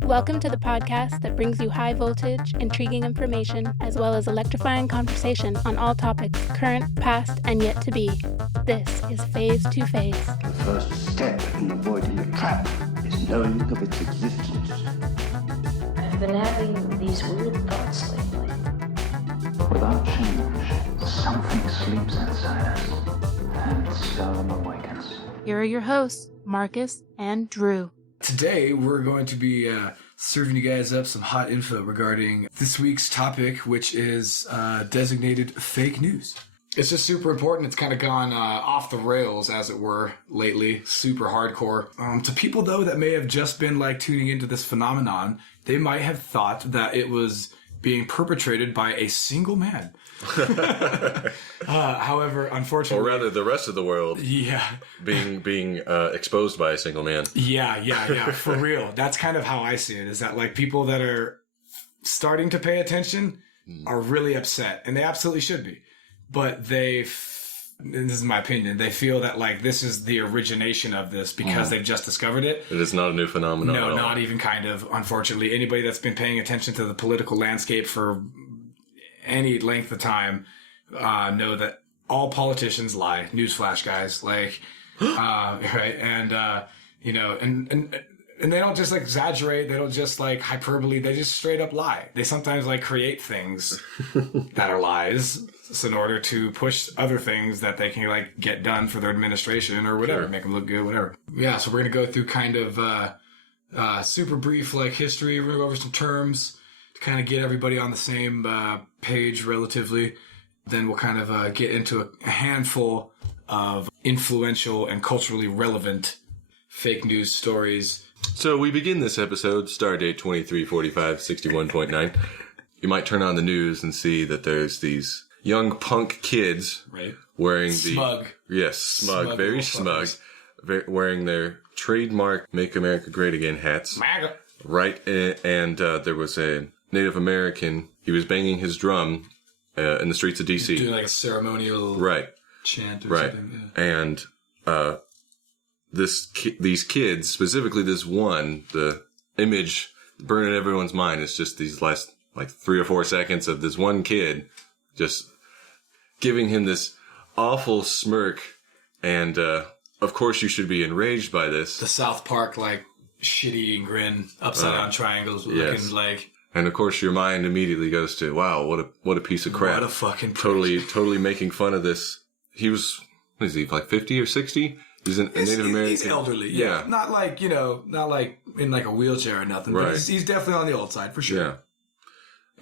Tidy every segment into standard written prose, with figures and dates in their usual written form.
Welcome to the podcast that brings you high voltage, intriguing information, as well as electrifying conversation on all topics, current, past, and yet to be. This is Phase to Phase. The first step in avoiding a trap is knowing of its existence. I've been having these weird thoughts lately. Without change, something sleeps inside us and seldom awakens. Here are your hosts, Marcus and Drew. Today, we're going to be serving you guys up some hot info regarding this week's topic, which is designated fake news. It's just super important. It's kind of gone off the rails, as it were, lately. Super hardcore. To people, though, that may have just been tuning into this phenomenon, they might have thought that it was being perpetrated by a single man. However, unfortunately... Or rather, the rest of the world being exposed by a single man. Yeah, for real. That's kind of how I see it, is that people that are starting to pay attention are really upset, and they absolutely should be. But and this is my opinion, they feel that this is the origination of this because they've just discovered it. It is not a new phenomenon. No, at all. not even kind of, unfortunately. Anybody that's been paying attention to the political landscape for any length of time know that all politicians lie. Newsflash, guys. Right? And, and they don't just exaggerate. They don't just hyperbole. They just straight up lie. They sometimes create things that are lies in order to push other things that they can get done for their administration or whatever, Sure. make them look good, whatever. Yeah. So we're going to go through kind of, super brief history. We're going to go over some terms to kind of get everybody on the same, page relatively. Then we'll kind of, get into a handful of influential and culturally relevant fake news stories. So we begin this episode, stardate 234561.9. You might turn on the news and see that there's these young punk kids wearing Smug. Yes, smug, very smug, wearing their trademark Make America Great Again hats. MAGA. Right, and there was a Native American, he was banging his drum in the streets of D.C. Doing a ceremonial chant or something. Yeah. And these kids, specifically this one, the image burning in everyone's mind is just these last 3 or 4 seconds of this one kid just giving him this awful smirk. And of course you should be enraged by this. The South Park shit-eating grin, upside down triangles looking And of course your mind immediately goes to, wow, what a piece of crap. What a fucking totally making fun of this. He was, what is he, 50 or 60? He's a Native American. He's elderly, yeah. Not in a wheelchair or nothing, but he's definitely on the old side for sure. Yeah.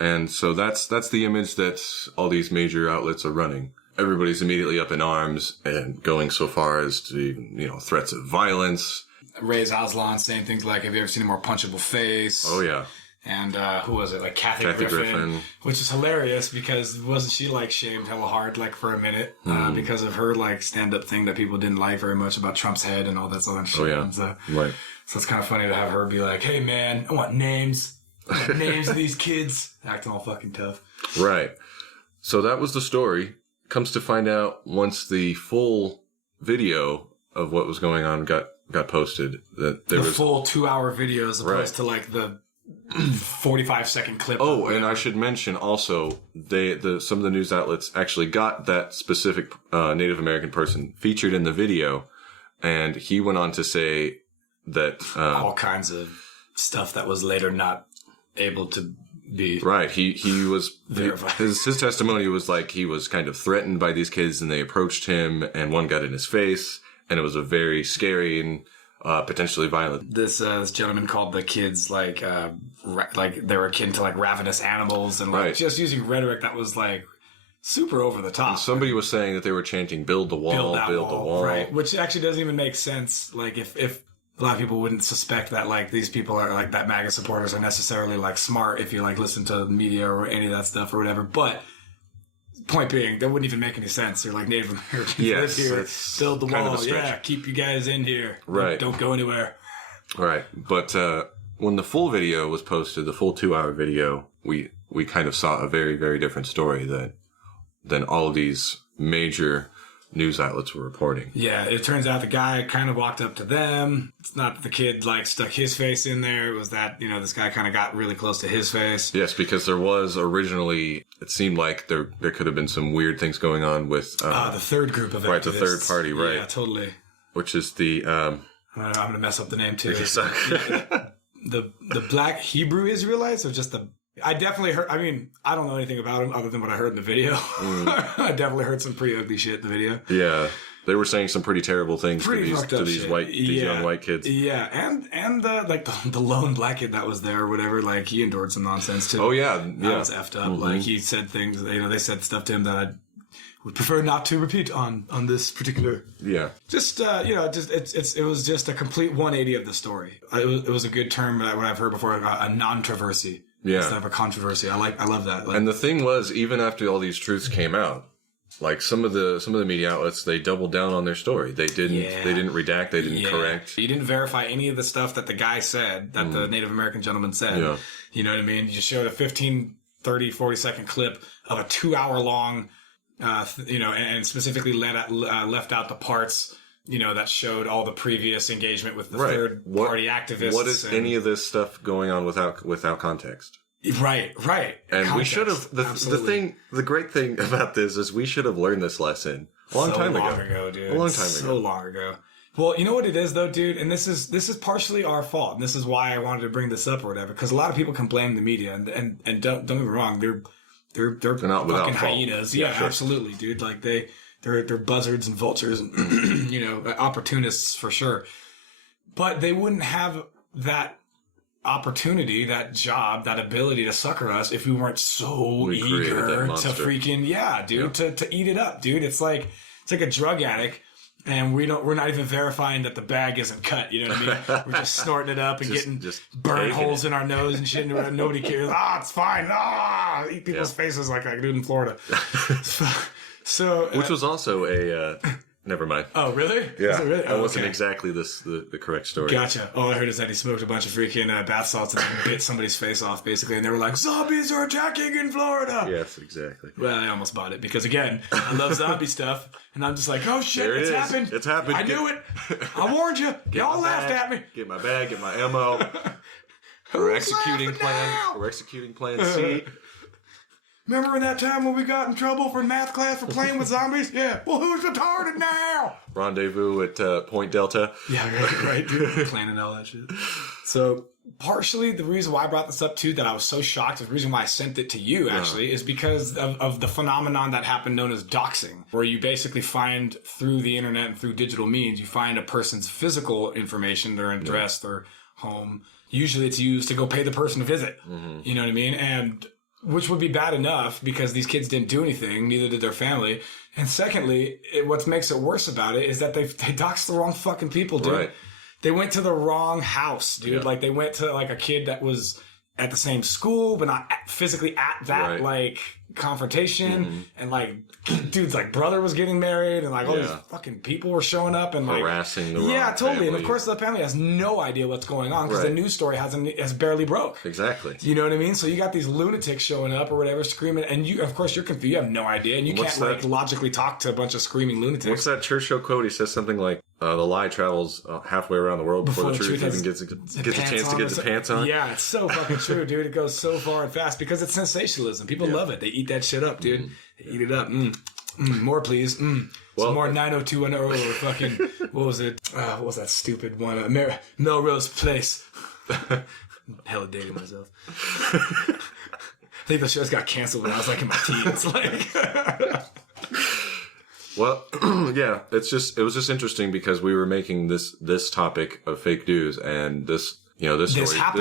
And so that's the image that all these major outlets are running. Everybody's immediately up in arms and going so far as to even, threats of violence. Ray Aslan saying things like, have you ever seen a more punchable face? Oh, yeah. And who was it? Kathy Griffin. Which is hilarious because wasn't she shamed hella hard for a minute because of her stand-up thing that people didn't like very much about Trump's head and all that sort of shit. Oh, yeah. So, right. So it's kind of funny to have her be like, hey, man, I want names. Names of these kids. Acting all fucking tough. Right. So that was the story. Comes to find out once the full video of what was going on got posted that there was full 2-hour video as opposed to the 45-second clip. Oh, and I should mention also some of the news outlets actually got that specific Native American person featured in the video, and he went on to say that all kinds of stuff that was later not able to be right. He was his testimony was he was kind of threatened by these kids, and they approached him, and one got in his face, and it was a very scary and potentially violent. This gentleman called the kids they were akin to ravenous animals, and just using rhetoric that was super over the top. And somebody was saying that they were chanting "Build the wall, build the wall," right? Which actually doesn't even make sense. If a lot of people wouldn't suspect that these people are that MAGA supporters are necessarily smart if you listen to the media or any of that stuff or whatever. But point being, that wouldn't even make any sense. You're Native Americans live here, build the wall, keep you guys in here, right? Don't go anywhere. Right. But when the full video was posted, the full 2-hour video, we kind of saw a very, very different story than all of these major news outlets were reporting. Yeah, it turns out the guy kind of walked up to them. It's not that the kid like stuck his face in there. It was that, this guy kind of got really close to his face. Yes, because there was originally, it seemed like there could have been some weird things going on with... the third group of activists. Right, the third party, right. Yeah, totally. Which is the... I'm going to mess up the name too. the the Black Hebrew Israelites, or just the... I definitely heard, I don't know anything about him other than what I heard in the video. I definitely heard some pretty ugly shit in the video. Yeah. They were saying some pretty terrible things to these shit. young white kids. Yeah, and the lone black kid that was there or whatever, like he endured some nonsense too. Oh yeah. That was effed up. Like he said things, they said stuff to him that I would prefer not to repeat on this particular. Yeah. Just it was just a complete 180 of the story. It was a good term that what I've heard before, a non-traversy. Yeah. Instead of a controversy. I love that. And the thing was, even after all these truths came out, like some of the media outlets, they doubled down on their story. They didn't redact, they didn't correct. You didn't verify any of the stuff that the guy said, that the Native American gentleman said. Yeah. You know what I mean? You just showed a 15, 30, 40-second clip of a 2-hour long, and specifically left out the parts, that showed all the previous engagement with the third party activists. What is any of this stuff going on without context? Right. And context. We should have, the great thing about this is we should have learned this lesson a long time ago, dude. A long time So ago. long ago. Well, you know what it is though, dude? And this is partially our fault. And this is why I wanted to bring this up or whatever. Because a lot of people can blame the media and don't get me wrong, they're not without fucking fault. hyenas. Yeah, sure. Absolutely, dude. Like they're buzzards and vultures and opportunists for sure. But they wouldn't have that opportunity, that job, that ability to succor us if we weren't so eager to freaking to eat it up, dude. It's like a drug addict. And we're not even verifying that the bag isn't cut. You know what I mean? We're just snorting it up and getting burn holes in our nose and shit. And nobody cares. It's fine. Eat people's faces like I do in Florida. So, which was also a. Never mind. Oh, really? Yeah, Was it really? that wasn't okay. exactly the correct story. Gotcha. All I heard is that he smoked a bunch of freaking bath salts and bit somebody's face off, basically. And they were like, zombies are attacking in Florida. Yes, exactly. Well, I almost bought it because, again, I love zombie stuff. And I'm just like, oh, shit, There it it's is. happened. It's happened. I knew it. I warned you. Y'all laughed at me. Get my bag, get my ammo. We're executing plan C. Remember in that time when we got in trouble for math class for playing with zombies? Yeah. Well, who's retarded now? Rendezvous at Point Delta. Yeah, right, dude. Planning all that shit. So, partially the reason why I brought this up, too, that I was so shocked, the reason why I sent it to you, actually, is because of the phenomenon that happened known as doxing, where you basically find through the internet and through digital means, you find a person's physical information, their address, their home. Usually it's used to go pay the person a visit. Mm-hmm. You know what I mean? And which would be bad enough because these kids didn't do anything, neither did their family. And secondly, what makes it worse about it is that they doxed the wrong fucking people, dude. Right. They went to the wrong house, dude. Yeah. Like they went to like a kid that was at the same school, but not physically at that like confrontation. Mm-hmm. And like dude's like brother was getting married and like all these fucking people were showing up and like harassing the wrong totally. family. And of course the family has no idea what's going on because the news story has barely broke. Exactly. You know what I mean? So you got these lunatics showing up or whatever screaming and you of course you're confused. You have no idea and you can't like logically talk to a bunch of screaming lunatics. What's that Churchill quote? He says something like the lie travels halfway around the world before the truth even gets a chance to get its pants on. Yeah, it's so fucking true, dude. It goes so far and fast because it's sensationalism. People love it. They eat that shit up, dude. They eat it up. More, please. Well, some more 90210 or fucking, what was it? What was that stupid one? Melrose Place. Hella dating myself. I think the shows got canceled when I was like in my teens. Like... Well, yeah, it was just interesting because we were making this topic of fake news and this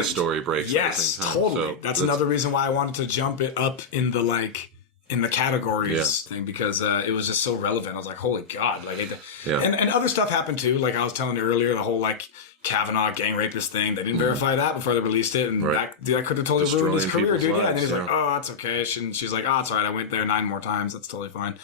story breaks. Yes, at the same time. Totally. So that's another reason why I wanted to jump it up in the categories thing because it was just so relevant. I was like, holy God. Like, and other stuff happened too. Like I was telling you earlier, the whole like Kavanaugh gang rapist thing. They didn't verify that before they released it. And that could have totally ruined his career, dude. And then he's like, oh, that's okay. She's like, oh, it's all right. I went there 9 more times. That's totally fine.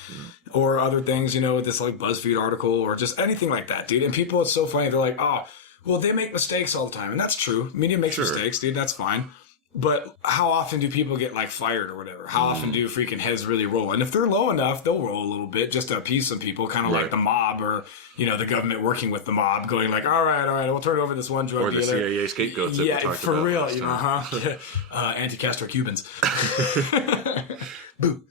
Or other things, this like BuzzFeed article or just anything like that, dude. And people, it's so funny. They're like, oh, well, they make mistakes all the time. And that's true. Media makes mistakes, dude. That's fine. But how often do people get like fired or whatever? How often do freaking heads really roll? And if they're low enough, they'll roll a little bit just to appease some people, kind of like the mob or, the government working with the mob going like, all right, we'll turn over this one drug Or dealer. the CIA scapegoats that we talked for about real, last time. Anti-Castro Cubans. Boo.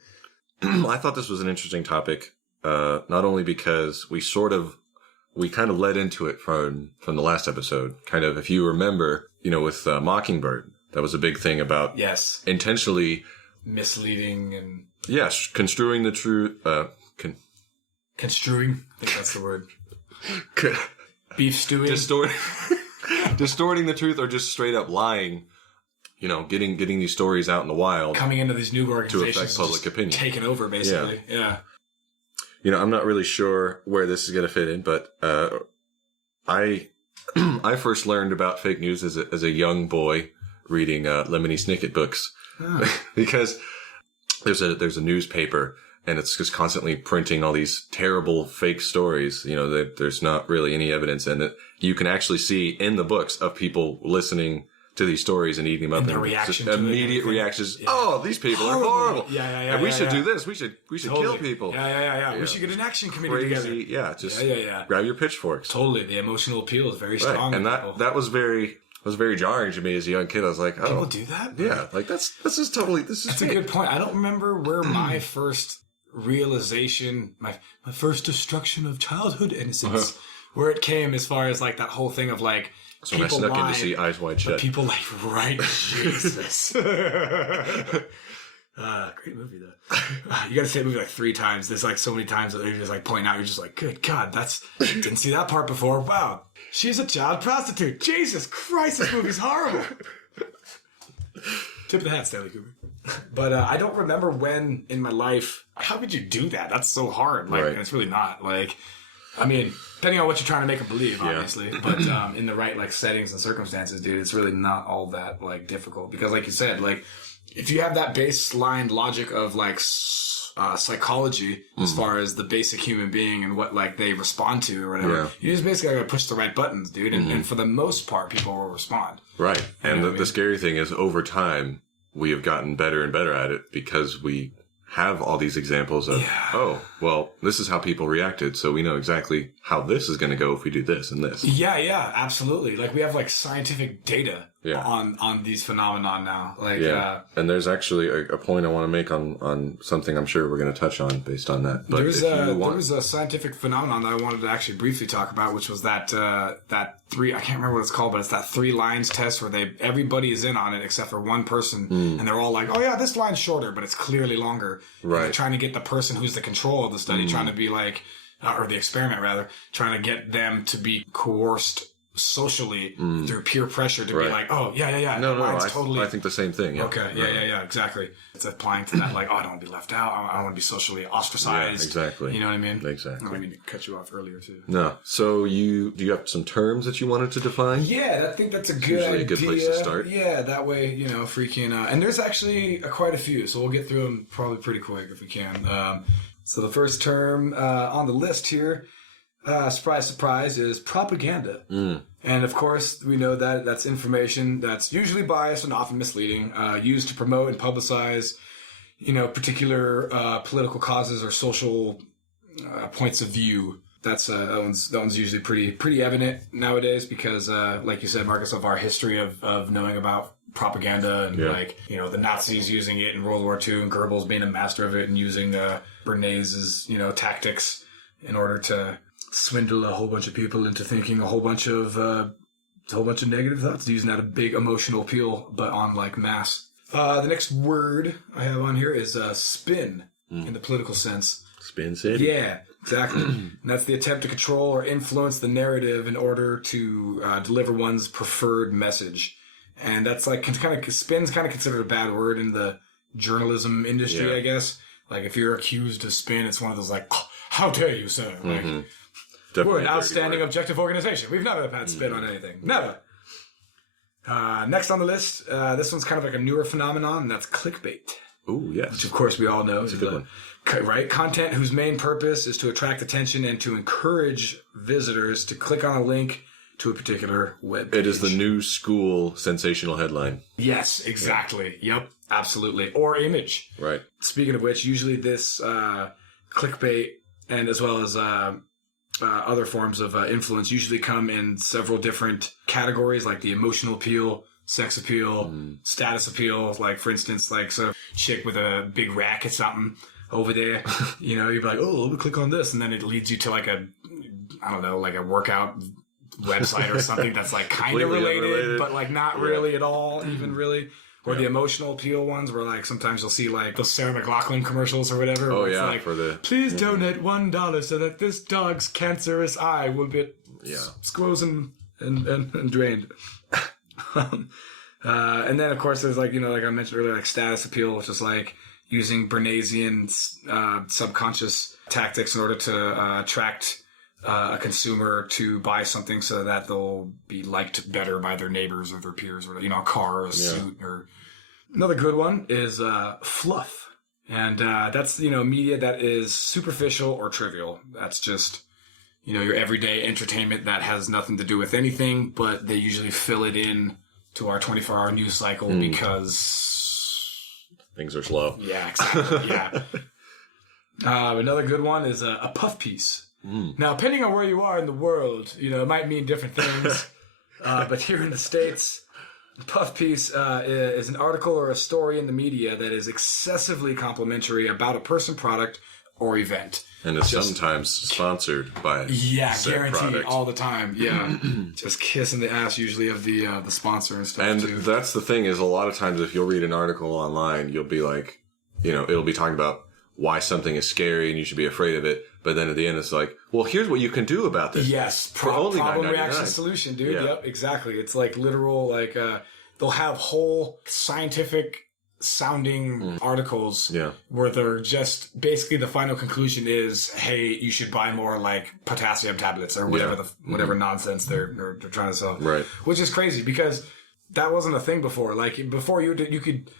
I thought this was an interesting topic, not only because we kind of led into it from the last episode. Kind of, if you remember, with Mockingbird, that was a big thing about intentionally misleading and construing the truth. Construing, I think that's the word. Beef stewing, distorting the truth, or just straight up lying. Getting these stories out in the wild, coming into these new organizations to affect public opinion, taking over basically. Yeah. I'm not really sure where this is going to fit in, but I first learned about fake news as a young boy reading Lemony Snicket books because there's a newspaper and it's just constantly printing all these terrible fake stories. That there's not really any evidence, and that you can actually see in the books of people listening to these stories and eating them up, and their reaction to immediate reactions. Yeah. Oh, these people are horrible. Yeah. And we should do this. We should kill people. Yeah. We should get an action committee together. Yeah, just grab your pitchforks. Totally. The emotional appeal is very strong. And that was very jarring to me as a young kid. I was like, oh, people do that? Yeah, like that's a good point. I don't remember where my first realization, my first destruction of childhood innocence, where it came as far as like that whole thing of like, so when I snuck in to see Eyes Wide Shut. People right, Jesus. Great movie though. You got to say the movie like 3 times. There's like so many times that they're just like pointing out. You're just like, good God, didn't see that part before. Wow, she's a child prostitute. Jesus Christ, this movie's horrible. Tip of the hat, Stanley Kubrick. But I don't remember when in my life. How could you do that? That's so hard. Like, and it's really not. Like, I mean, depending on what you're trying to make them believe, obviously. But in the right like settings and circumstances, dude, it's really not all that like difficult. Because, like you said, like if you have that baseline logic of like psychology as far as the basic human being and what like they respond to or whatever, you just basically gotta push the right buttons, dude. And for the most part, people will respond. Right. And the scary thing is, over time, we have gotten better and better at it because we have all these examples of, oh, well, this is how people reacted, so we know exactly how this is going to go if we do this and this. Yeah, absolutely. Like, we have, like, scientific data on these phenomenon now. Like, and there's actually a point I want to make on something I'm sure we're going to touch on based on that. But there was a scientific phenomenon that I wanted to actually briefly talk about, which was that I can't remember what it's called, but it's that 3 lines test where everybody is in on it except for one person, and they're all like, oh yeah, this line's shorter, but it's clearly longer. Right. And they're trying to get the person who's the control of the study, trying to be like, or the experiment rather, trying to get them to be coerced socially through peer pressure to be like, oh yeah, no, totally. I think the same thing. Yeah. Okay, yeah, exactly. It's applying to that, like, oh, I don't want to be left out. I don't want to be socially ostracized. Yeah, exactly. You know what I mean? Exactly. I mean to cut you off earlier too. No. So do you have some terms that you wanted to define? Yeah, I think that's a good usually idea. A good place to start. Yeah, that way, freaking. And there's actually quite a few, so we'll get through them probably pretty quick if we can. So the first term on the list here, surprise, surprise, is propaganda. And of course, we know that that's information that's usually biased and often misleading, used to promote and publicize, particular political causes or social points of view. That one's usually pretty evident nowadays because, like you said, Marcus, of our history of knowing about propaganda and the Nazis using it in World War II and Goebbels being a master of it and using Bernays' tactics in order to swindle a whole bunch of people into thinking a whole bunch of negative thoughts, using that a big emotional appeal, but on like mass. The next word I have on here is spin in the political sense. Spin city? Yeah, exactly. And that's the attempt to control or influence the narrative in order to deliver one's preferred message. And that's like spin's kind of considered a bad word in the journalism industry, I guess. Like if you're accused of spin, it's one of those like, oh, how dare you, sir? Like, we're an outstanding objective organization. We've never had spin on anything. Never. Next on the list, this one's kind of like a newer phenomenon, and that's clickbait. Ooh, yes. Which, of course, we all know. It's a good one. Right? Content whose main purpose is to attract attention and to encourage visitors to click on a link to a particular web page. It is the new school sensational headline. Yes, exactly. Yep, absolutely. Or image. Right. Speaking of which, usually this clickbait and as well as other forms of influence usually come in several different categories, like the emotional appeal, sex appeal, status appeal. Like, for instance, like, so chick with a big rack or something over there, you know, you'd be like, oh, let me click on this. And then it leads you to like a workout website or something that's like kind of related, but like not really at all, even really. Or the emotional appeal ones where like sometimes you'll see like those Sarah McLachlan commercials or whatever. Oh, where it's yeah. like, For the, please donate $1 so that this dog's cancerous eye will be squozen and drained. And then of course there's like, you know, like I mentioned earlier, like status appeal, which is like using Bernaysian subconscious tactics in order to attract a consumer to buy something so that they'll be liked better by their neighbors or their peers, or, you know, a car or a suit. Or another good one is fluff. And that's, you know, media that is superficial or trivial. That's just, you know, your everyday entertainment that has nothing to do with anything, but they usually fill it in to our 24-hour news cycle because things are slow. Yeah, exactly. Yeah. Another good one is a puff piece. Now, depending on where you are in the world, you know, it might mean different things. But here in the States, a puff piece is an article or a story in the media that is excessively complimentary about a person, product, or event. And it's sometimes sponsored by said guaranteed product. All the time. Yeah. Just kissing the ass usually of the sponsor and stuff and too. That's the thing is a lot of times if you'll read an article online, you'll be like, you know, it'll be talking about why something is scary and you should be afraid of it. But then at the end, it's like, well, here's what you can do about this. Yes. For only problem, $9.99. reaction, solution, dude. Yeah. Yep, exactly. It's like literal, like, they'll have whole scientific sounding articles where they're just basically the final conclusion is, hey, you should buy more like potassium tablets or whatever whatever nonsense they're trying to sell. Right. Which is crazy because that wasn't a thing before. Like before you could,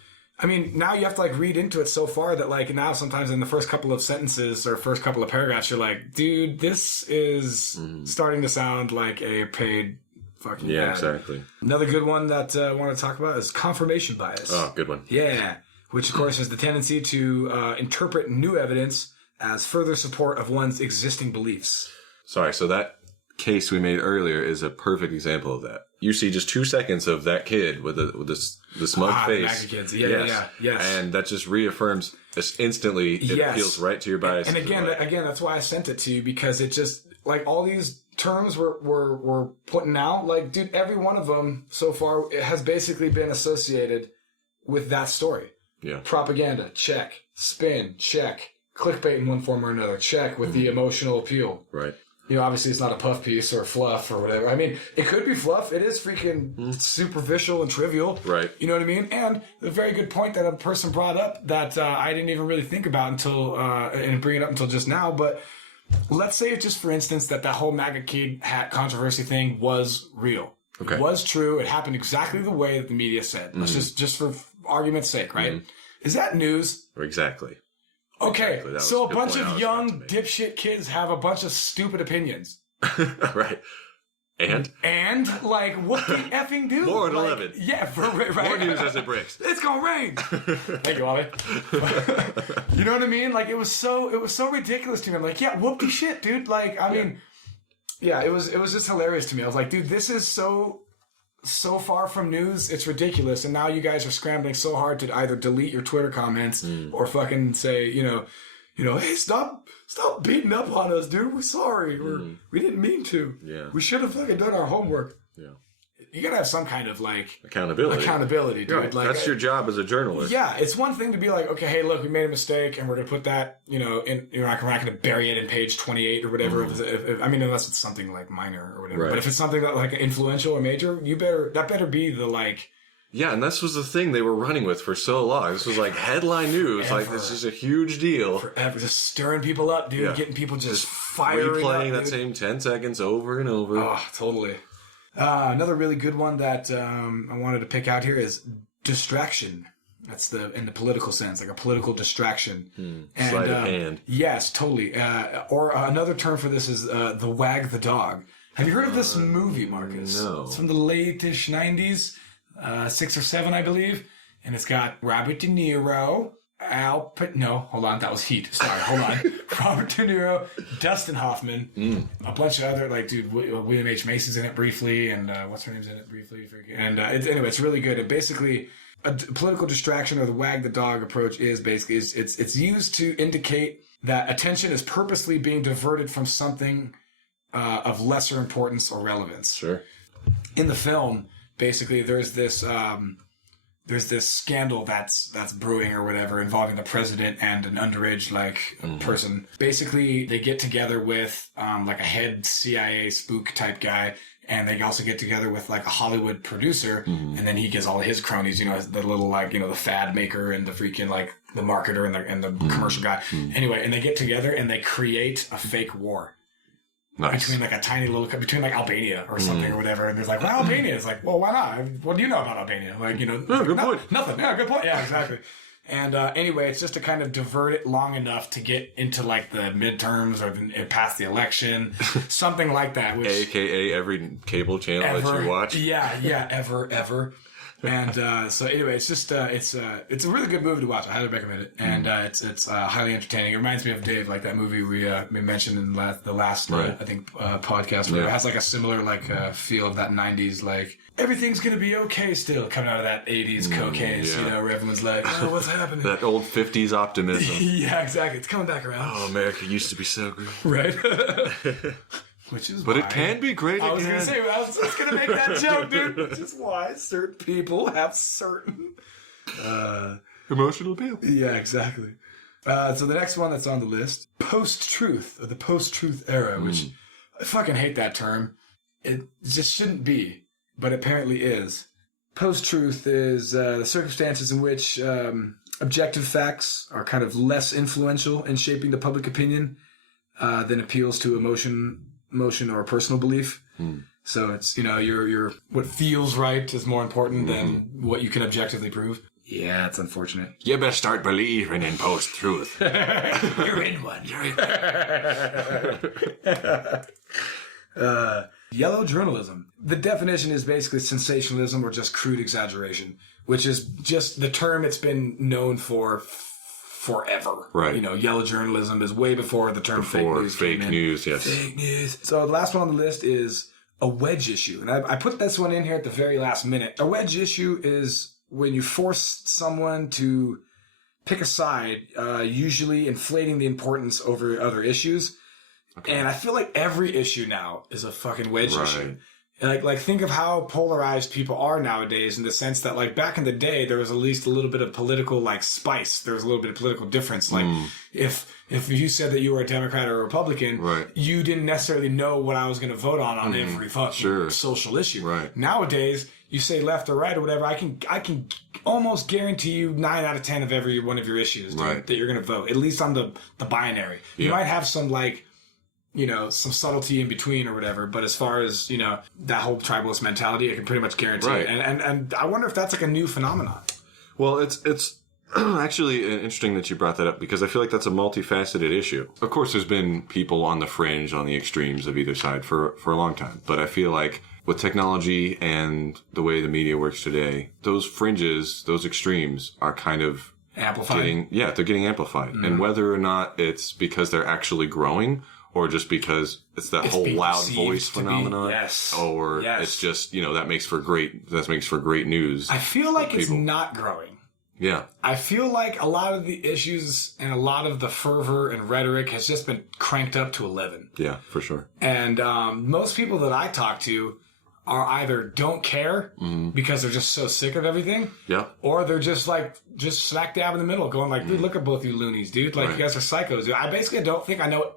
I mean, now you have to like read into it so far that like now sometimes in the first couple of sentences or first couple of paragraphs, you're like, dude, this is starting to sound like a paid fucking ad. Exactly. Another good one that I want to talk about is confirmation bias. Oh, good one. Yeah. Which of course is the tendency to interpret new evidence as further support of one's existing beliefs. Sorry, so that case we made earlier is a perfect example of that. You see just 2 seconds of that kid with the smug face. The kids. Yes. And that just reaffirms instantly. It appeals right to your bias. And again, that's why I sent it to you, because it just like all these terms we're putting out. Like, dude, every one of them so far has basically been associated with that story. Yeah. Propaganda, check. Spin, check. Clickbait in one form or another, check. With the emotional appeal. Right. You know, obviously it's not a puff piece or fluff or whatever. I mean, it could be fluff. It is freaking superficial and trivial. Right. You know what I mean? And a very good point that a person brought up that I didn't even really think about until, and bring it up until just now. But let's say just for instance that whole MAGA kid hat controversy thing was real. Okay. It was true. It happened exactly the way that the media said. Let's just for argument's sake, right? Is that news? Exactly. Okay, Exactly. so a good bunch point I of was young about to make. dipshit kids have a bunch of stupid opinions. Right. And? Like, what the effing do? More at like, 11. Yeah, right. More news as it breaks. It's gonna rain. Thank you, Ollie. You know what I mean? Like, it was so ridiculous to me. I'm like, yeah, whoopty shit, dude. Like, I mean, yeah, it was just hilarious to me. I was like, dude, this is so far from news, it's ridiculous. And now you guys are scrambling so hard to either delete your Twitter comments or fucking say, you know, hey, stop beating up on us, dude. We're sorry. We didn't mean to. Yeah. We should have fucking done our homework. Yeah. You gotta have some kind of like Accountability, dude. Right. Like, that's your job as a journalist. Yeah, it's one thing to be like, okay, hey, look, we made a mistake, and we're gonna put that, you know, in. We're not gonna bury it in page 28 or whatever. If, I mean, unless it's something like minor or whatever. Right. But if it's something that like influential or major, that better be the like. Yeah, and this was the thing they were running with for so long. This was like headline news. Like, this is a huge deal. Forever. Just stirring people up, dude. Yeah. Getting people just firing replaying up, that same 10 seconds over and over. Oh, totally. Another really good one that I wanted to pick out here is distraction. That's in the political sense, like a political distraction. And, Sleight of hand. Yes, totally. Or another term for this is the wag the dog. Have you heard of this movie, Marcus? No. It's from the late-ish 90s, 6 or 7, I believe. And it's got Robert De Niro, hold on, that was Heat. Sorry, hold on. Robert De Niro, Dustin Hoffman, a bunch of other, William H. Macy's in it briefly, and what's her name's in it briefly? And it's really good. It basically, a political distraction or the wag the dog approach is basically, it's used to indicate that attention is purposely being diverted from something of lesser importance or relevance. Sure. In the film, basically, there's this scandal that's brewing or whatever involving the president and an underage person. Basically, they get together with a head CIA spook type guy, and they also get together with a Hollywood producer, and then he gets all of his cronies, the little the fad maker and the freaking the marketer and the commercial guy. Anyway, and they get together and they create a fake war. Nice. Between a tiny little, between Albania or something or whatever. And there's Albania. It's well, why not? What do you know about Albania? Good point. Nothing. Yeah, good point. Yeah, exactly. And anyway, it's just to kind of divert it long enough to get into the midterms or past the election, something like that. Which, AKA every cable channel that you watch. Yeah, ever. And so anyway, it's just it's a really good movie to watch. I highly recommend it, and it's highly entertaining. It reminds me of Dave, that movie we mentioned in the last right. I think podcast. Where it has a similar feel of that '90s everything's gonna be okay still coming out of that '80s cocaine. Where everyone's oh, what's happening? That old '50s optimism. Yeah, exactly. It's coming back around. Oh, America used to be so great. Right. But it can be great again. I was going to say, I was just going to make that joke, dude. Which is why certain people have certain emotional appeal. Yeah, exactly. So the next one that's on the list, post-truth, or the post-truth era, which I fucking hate that term. It just shouldn't be, but apparently is. Post-truth is the circumstances in which objective facts are kind of less influential in shaping the public opinion than appeals to emotion or personal belief. So it's, your what feels right is more important than what you can objectively prove. Yeah, it's unfortunate. You better start believing in post-truth. You're in one. Yellow journalism. The definition is basically sensationalism or just crude exaggeration, which is just the term it's been known for forever. Right. Yellow journalism is way before the term fake news. Fake news, yes. Fake news. So the last one on the list is a wedge issue. And I put this one in here at the very last minute. A wedge issue is when you force someone to pick a side, usually inflating the importance over other issues. Okay. And I feel like every issue now is a fucking wedge issue. And think of how polarized people are nowadays in the sense that back in the day there was at least a little bit of political spice. There was a little bit of political difference. If you said that you were a Democrat or a Republican, you didn't necessarily know what I was going to vote on every fucking social issue. Right. Nowadays, you say left or right or whatever, I can almost guarantee you 9 out of 10 of every one of your issues that you're going to vote, at least on the binary. Yeah. You might have some some subtlety in between or whatever. But as far as, that whole tribalist mentality, I can pretty much guarantee it. And I wonder if that's a new phenomenon. Well, it's actually interesting that you brought that up because I feel like that's a multifaceted issue. Of course, there's been people on the fringe, on the extremes of either side for a long time. But I feel like with technology and the way the media works today, those fringes, those extremes are kind of amplified. They're getting amplified. Mm. And whether or not it's because they're actually growing or just because it's that whole loud voice phenomenon, or it's just that makes for great news. I feel like it's not growing. Yeah, I feel like a lot of the issues and a lot of the fervor and rhetoric has just been cranked up to 11. Yeah, for sure. And most people that I talk to are either don't care because they're just so sick of everything, or they're just smack dab in the middle, going dude, look at both you loonies, dude. You guys are psychos. Dude. I basically don't think I know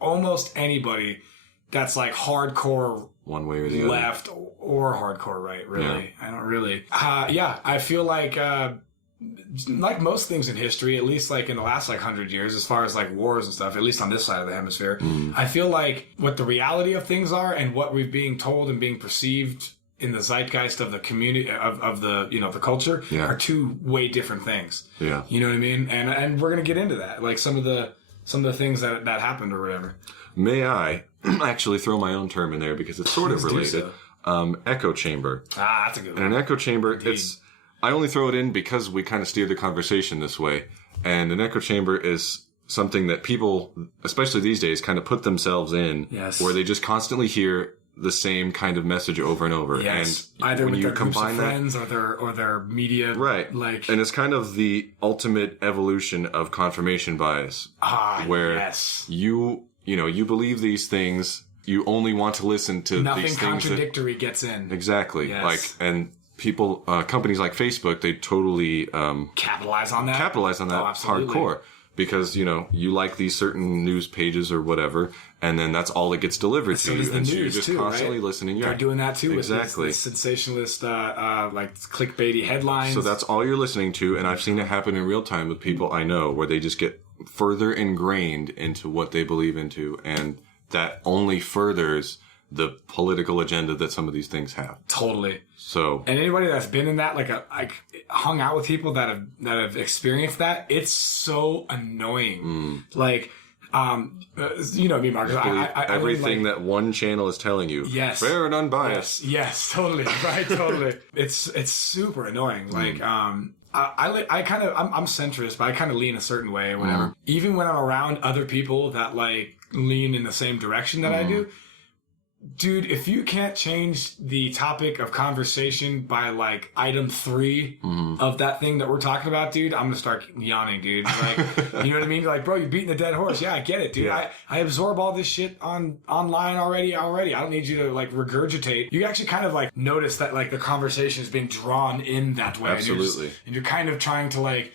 almost anybody that's hardcore one way or the left other. Or hardcore right, really. I don't really. I feel like most things in history, at least in the last 100 years, as far as wars and stuff, at least on this side of the hemisphere, I feel like what the reality of things are and what we're being told and being perceived in the zeitgeist of the community of the the culture are two way different things. Yeah. You know what I mean? And we're gonna get into that. Some of the some of the things that happened or whatever. May I actually throw my own term in there because it's sort of Please do related. so. Echo chamber. Ah, that's a good one. And an echo chamber, Indeed. I only throw it in because we kind of steer the conversation this way. And an echo chamber is something that people, especially these days, kind of put themselves in. Yes. Where they just constantly hear the same kind of message over and over. Yes. And Either when with you their groups of combine that, friends or their media. right. Like, And it's kind of the ultimate evolution of confirmation bias. Where yes. you believe these things, you only want to listen to Nothing these things contradictory gets in. Exactly. Yes. And people, companies like Facebook, they totally Capitalize on that. Oh, absolutely. hardcore because you like these certain news pages or whatever, and then that's all that gets delivered to So you, does the and so you're news just too, constantly right? listening. Yeah, They're doing that too exactly. with sensationalist, like clickbaity headlines. So that's all you're listening to, and I've seen it happen in real time with people I know where they just get further ingrained into what they believe into, and that only furthers the political agenda that some of these things have. Totally. So, and anybody that's been in that, like hung out with people that have experienced that, it's so annoying. Like, you know me, Marcus. I everything that one channel is telling you, yes, fair and unbiased. Yes, totally, right, totally. It's super annoying. Like, I'm centrist, but I kind of lean a certain way or whatever. Even when I'm around other people that like lean in the same direction that I do. Dude, if you can't change the topic of conversation by like item 3 of that thing that we're talking about, dude, I'm gonna start yawning, dude. Like, you know what I mean? Like, bro, you're beating a dead horse. Yeah, I get it, dude. Yeah. I absorb all this shit online already. I don't need you to like regurgitate. You actually kind of like notice that like the conversation is being drawn in that way. Absolutely. And you're kind of trying to like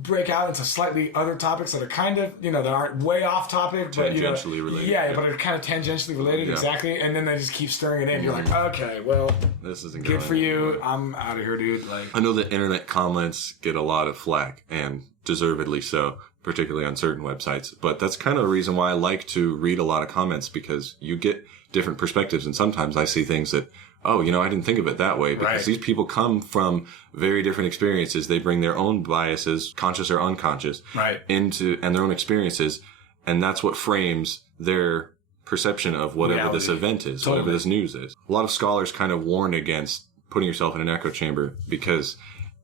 break out into slightly other topics that are kind of, that aren't way off topic, but Tangentially related. Yeah, but are kind of tangentially related, exactly. And then they just keep stirring it in. You're like, okay, well, this isn't good going for you. anywhere. I'm out of here, dude. Like, I know that internet comments get a lot of flack, and deservedly so, particularly on certain websites. But that's kind of the reason why I like to read a lot of comments, because you get different perspectives, and sometimes I see things that, I didn't think of it that way, because these people come from very different experiences. They bring their own biases, conscious or unconscious, and their own experiences, and that's what frames their perception of whatever this event is, whatever this news is. A lot of scholars kind of warn against putting yourself in an echo chamber, because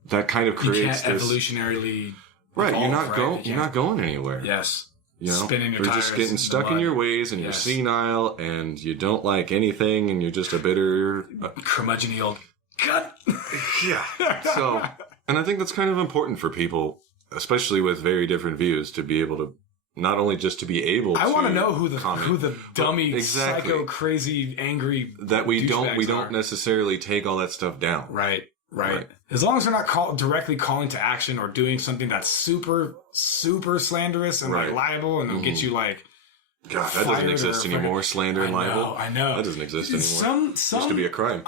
that kind of creates you can't evolutionarily right. evolve, You're not going anywhere. Yes. Spinning your you're tires just getting stuck in your ways, and you're senile, and you don't like anything, and you're just a bitter, curmudgeon-y old gut. Yeah. So, and I think that's kind of important for people, especially with very different views, to be able to not only just to be able. I want to know who the dummy, psycho, crazy, angry that we don't are. necessarily take all that stuff down. Right. As long as they're not directly calling to action or doing something that's super, super slanderous and like libel, and it'll get you like. God, that doesn't exist anymore. Slander and libel. I know. That doesn't exist anymore. Used to be a crime.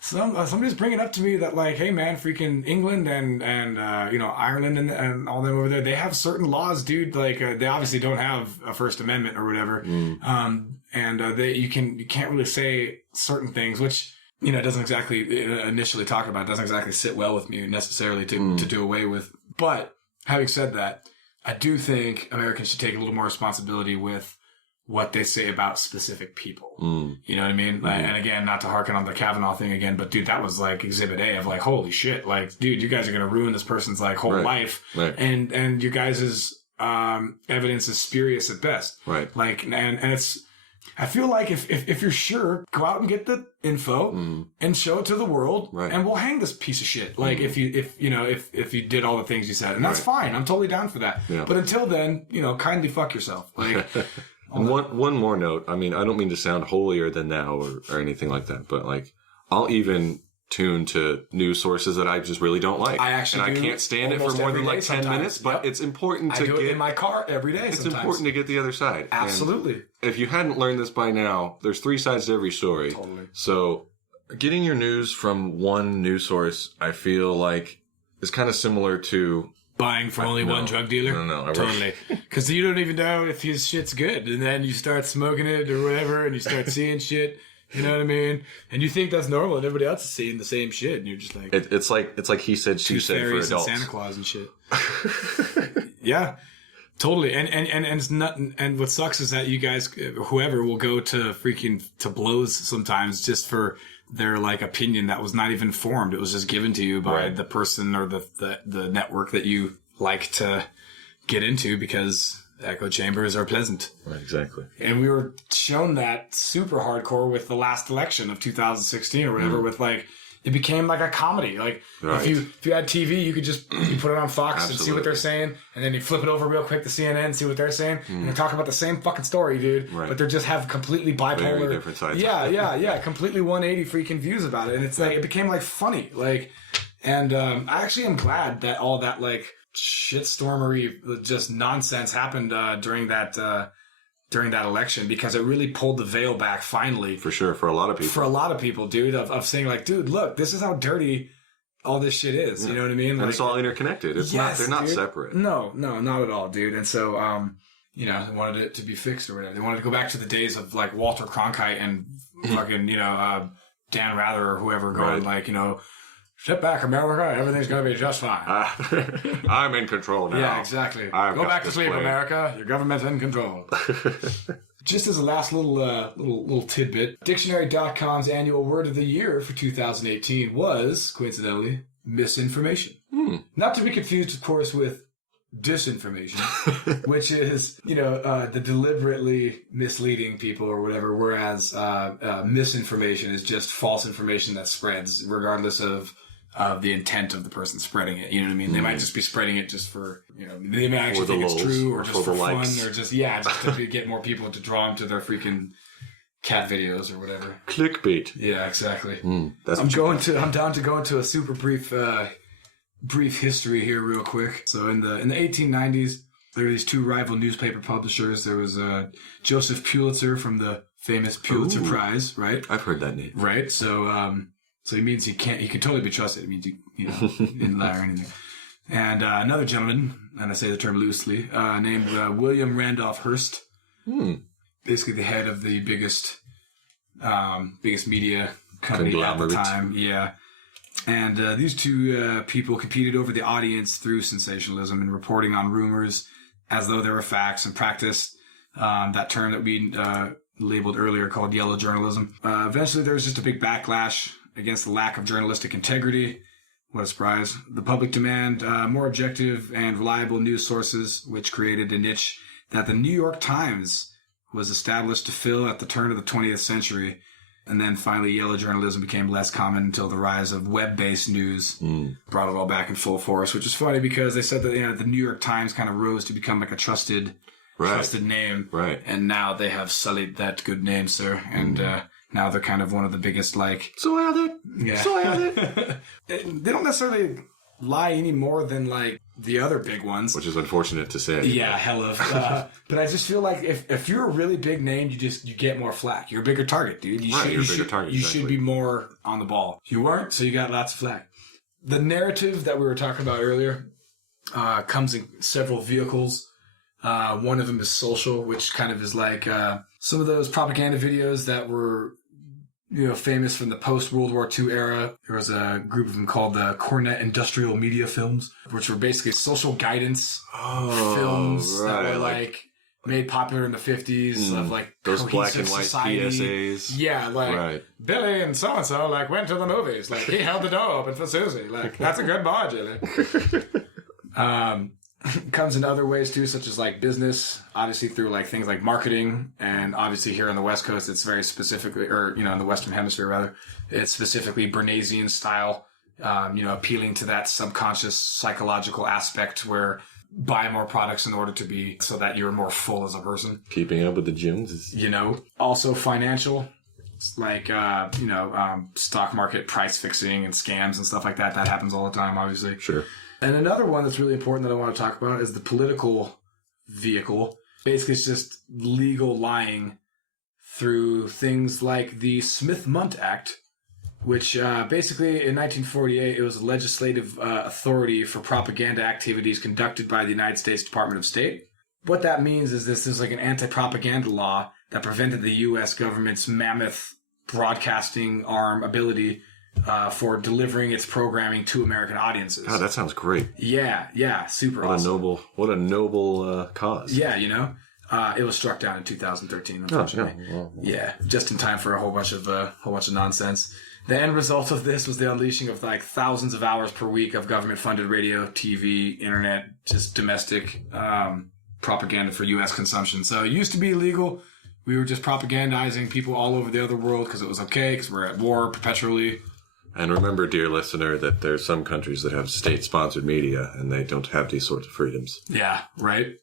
Somebody's bringing up to me that like, hey man, freaking England and Ireland and all them over there, they have certain laws, dude. Like they obviously don't have a First Amendment or whatever, you can't really say certain things, which. It doesn't exactly initially talk about. It doesn't exactly sit well with me necessarily to do away with. But having said that, I do think Americans should take a little more responsibility with what they say about specific people. You know what I mean? And again, not to harken on the Kavanaugh thing again, but dude, that was like exhibit A of like, holy shit. Like, dude, you guys are going to ruin this person's like whole life. Right. And you guys' evidence is spurious at best. Right. Like, and it's, I feel like if you're sure, go out and get the info and show it to the world, and we'll hang this piece of shit. Like if you did all the things you said, and that's fine. I'm totally down for that. Yeah. But until then, kindly fuck yourself. Like, and one more note. I mean, I don't mean to sound holier than thou or anything like that, but like I'll even tune to news sources that I just really don't like. I can't stand it for more than like 10 minutes, but it's important to get it in my car every day. It's important to get the other side. Absolutely. And if you hadn't learned this by now, there's 3 sides to every story. Totally. So getting your news from one news source, I feel like is kind of similar to buying from only one drug dealer? No. Totally. Because you don't even know if his shit's good. And then you start smoking it or whatever, and you start seeing shit. You know what I mean? And you think that's normal, and everybody else is seeing the same shit, and you're just like... It's like he said, she said for adults. And Santa Claus and shit. Yeah. Totally. And it's not, and what sucks is that you guys, whoever, will go to blows sometimes just for their like opinion that was not even formed. It was just given to you by the person or the network that you like to get into because echo chambers are pleasant. Right, exactly. And we were shown that super hardcore with the last election of 2016 or whatever with like, it became like a comedy. Like if you had TV, you could just you put it on Fox and see what they're saying, and then you flip it over real quick to CNN and see what they're saying, and they're talking about the same fucking story, dude. Right. But they just have completely bipolar, very different sides. Yeah, completely 180 freaking views about it, and it's like it became like funny, like. And I actually am glad that all that like shitstormery, just nonsense happened during that election, because it really pulled the veil back finally. For sure, for a lot of people. For a lot of people, dude, of saying like, dude, look, this is how dirty all this shit is. You know what I mean? And like, it's all interconnected. It's not, they're not separate. No, not at all, dude. And so, they wanted it to be fixed or whatever. They wanted to go back to the days of like Walter Cronkite and fucking, Dan Rather or whoever going like, sit back, America. Everything's going to be just fine. I'm in control now. Yeah, exactly. Go back to sleep, America. Your government's in control. Just as a last little tidbit, Dictionary.com's annual word of the year for 2018 was, coincidentally, misinformation. Not to be confused, of course, with disinformation, which is, the deliberately misleading people or whatever, whereas misinformation is just false information that spreads regardless of the intent of the person spreading it. You know what I mean? They might just be spreading it just for, they may actually think it's true or just for fun or just to get more people to draw them to their freaking cat videos or whatever. Clickbait. Yeah, exactly. I'm down to go into a super brief history here real quick. So in the 1890s, there were these two rival newspaper publishers. There was Joseph Pulitzer from the famous Pulitzer Prize, right? I've heard that name. Right. So it means he can totally be trusted. It means he didn't lie or anything. And another gentleman, and I say the term loosely, named William Randolph Hearst, basically the head of the biggest media company at the time. Yeah. And these two people competed over the audience through sensationalism and reporting on rumors as though they were facts, and practiced that term that we labeled earlier called yellow journalism. Eventually, there was just a big backlash against the lack of journalistic integrity. What a surprise. The public demand more objective and reliable news sources, which created a niche that the New York Times was established to fill at the turn of the 20th century. And then finally, yellow journalism became less common until the rise of web-based news brought it all back in full force, which is funny because they said that the New York Times kind of rose to become like a trusted name. Right. And now they have sullied that good name, sir. And now they're kind of one of the biggest, like... So I have it. Yeah. So I have it. They don't necessarily lie any more than, like, the other big ones. Which is unfortunate to say. Yeah, hell of. But I just feel like if you're a really big name, you get more flack. You're a bigger target, dude. You should be more on the ball. You weren't, so you got lots of flack. The narrative that we were talking about earlier comes in several vehicles. One of them is social, which kind of is like some of those propaganda videos that were famous from the post-World War II era. There was a group of them called the Cornet Industrial Media Films, which were basically social guidance films that were like made popular in the 50s of like those black and white society. PSAs. Yeah, like Billy and so-and-so like went to the movies. Like he held the door open for Susie. Like that's a good bar, Jilly. Comes in other ways too, such as like business, obviously through like things like marketing, and obviously here on the West Coast, it's very specifically, or in the Western Hemisphere rather, it's specifically Bernaysian style, appealing to that subconscious psychological aspect where buy more products in order to be so that you're more full as a person. Keeping up with the Joneses. Also financial. It's like, stock market price fixing and scams and stuff like that. That happens all the time, obviously. Sure. And another one that's really important that I want to talk about is the political vehicle. Basically, it's just legal lying through things like the Smith-Mundt Act, which basically in 1948, it was a legislative authority for propaganda activities conducted by the United States Department of State. What that means is this is like an anti-propaganda law that prevented the U.S. government's mammoth broadcasting arm ability for delivering its programming to American audiences. God, that sounds great. Yeah, super What awesome. a noble cause. Yeah, it was struck down in 2013, unfortunately. Yeah, just in time for a whole bunch of nonsense. The end result of this was the unleashing of like thousands of hours per week of government-funded radio, TV, internet, just domestic propaganda for U.S. consumption. So it used to be illegal. We were just propagandizing people all over the other world because it was okay, because we're at war perpetually. And remember, dear listener, that there's some countries that have state-sponsored media, and they don't have these sorts of freedoms. Yeah, right?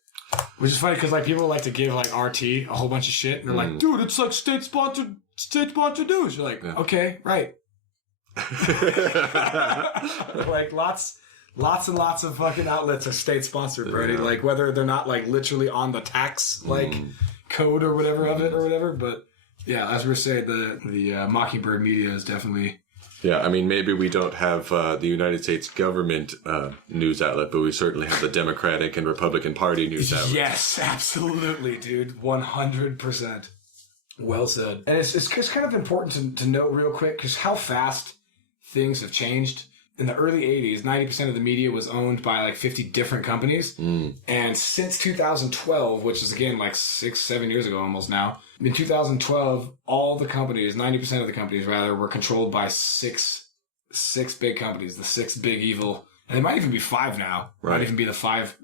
Which is funny because like people like to give like RT a whole bunch of shit, and they're like, dude, it's like state-sponsored news. You're like, okay, right. Like lots and lots of fucking outlets are state-sponsored, Brody. Yeah. Like whether they're not like literally on the tax like code or whatever of it or whatever, but yeah, as we were saying, the Mockingbird media is definitely. Yeah, I mean, maybe we don't have the United States government news outlet, but we certainly have the Democratic and Republican Party news outlet. Yes, absolutely, dude. 100%. Well said. And it's kind of important to note real quick, because how fast things have changed. In the early 80s, 90% of the media was owned by like 50 different companies. And since 2012, which is again like 6-7 years ago almost now, in 2012, all the companies, 90% of the companies rather, were controlled by six big companies, the six big evil. And it might even be five now. Right. It might even be the five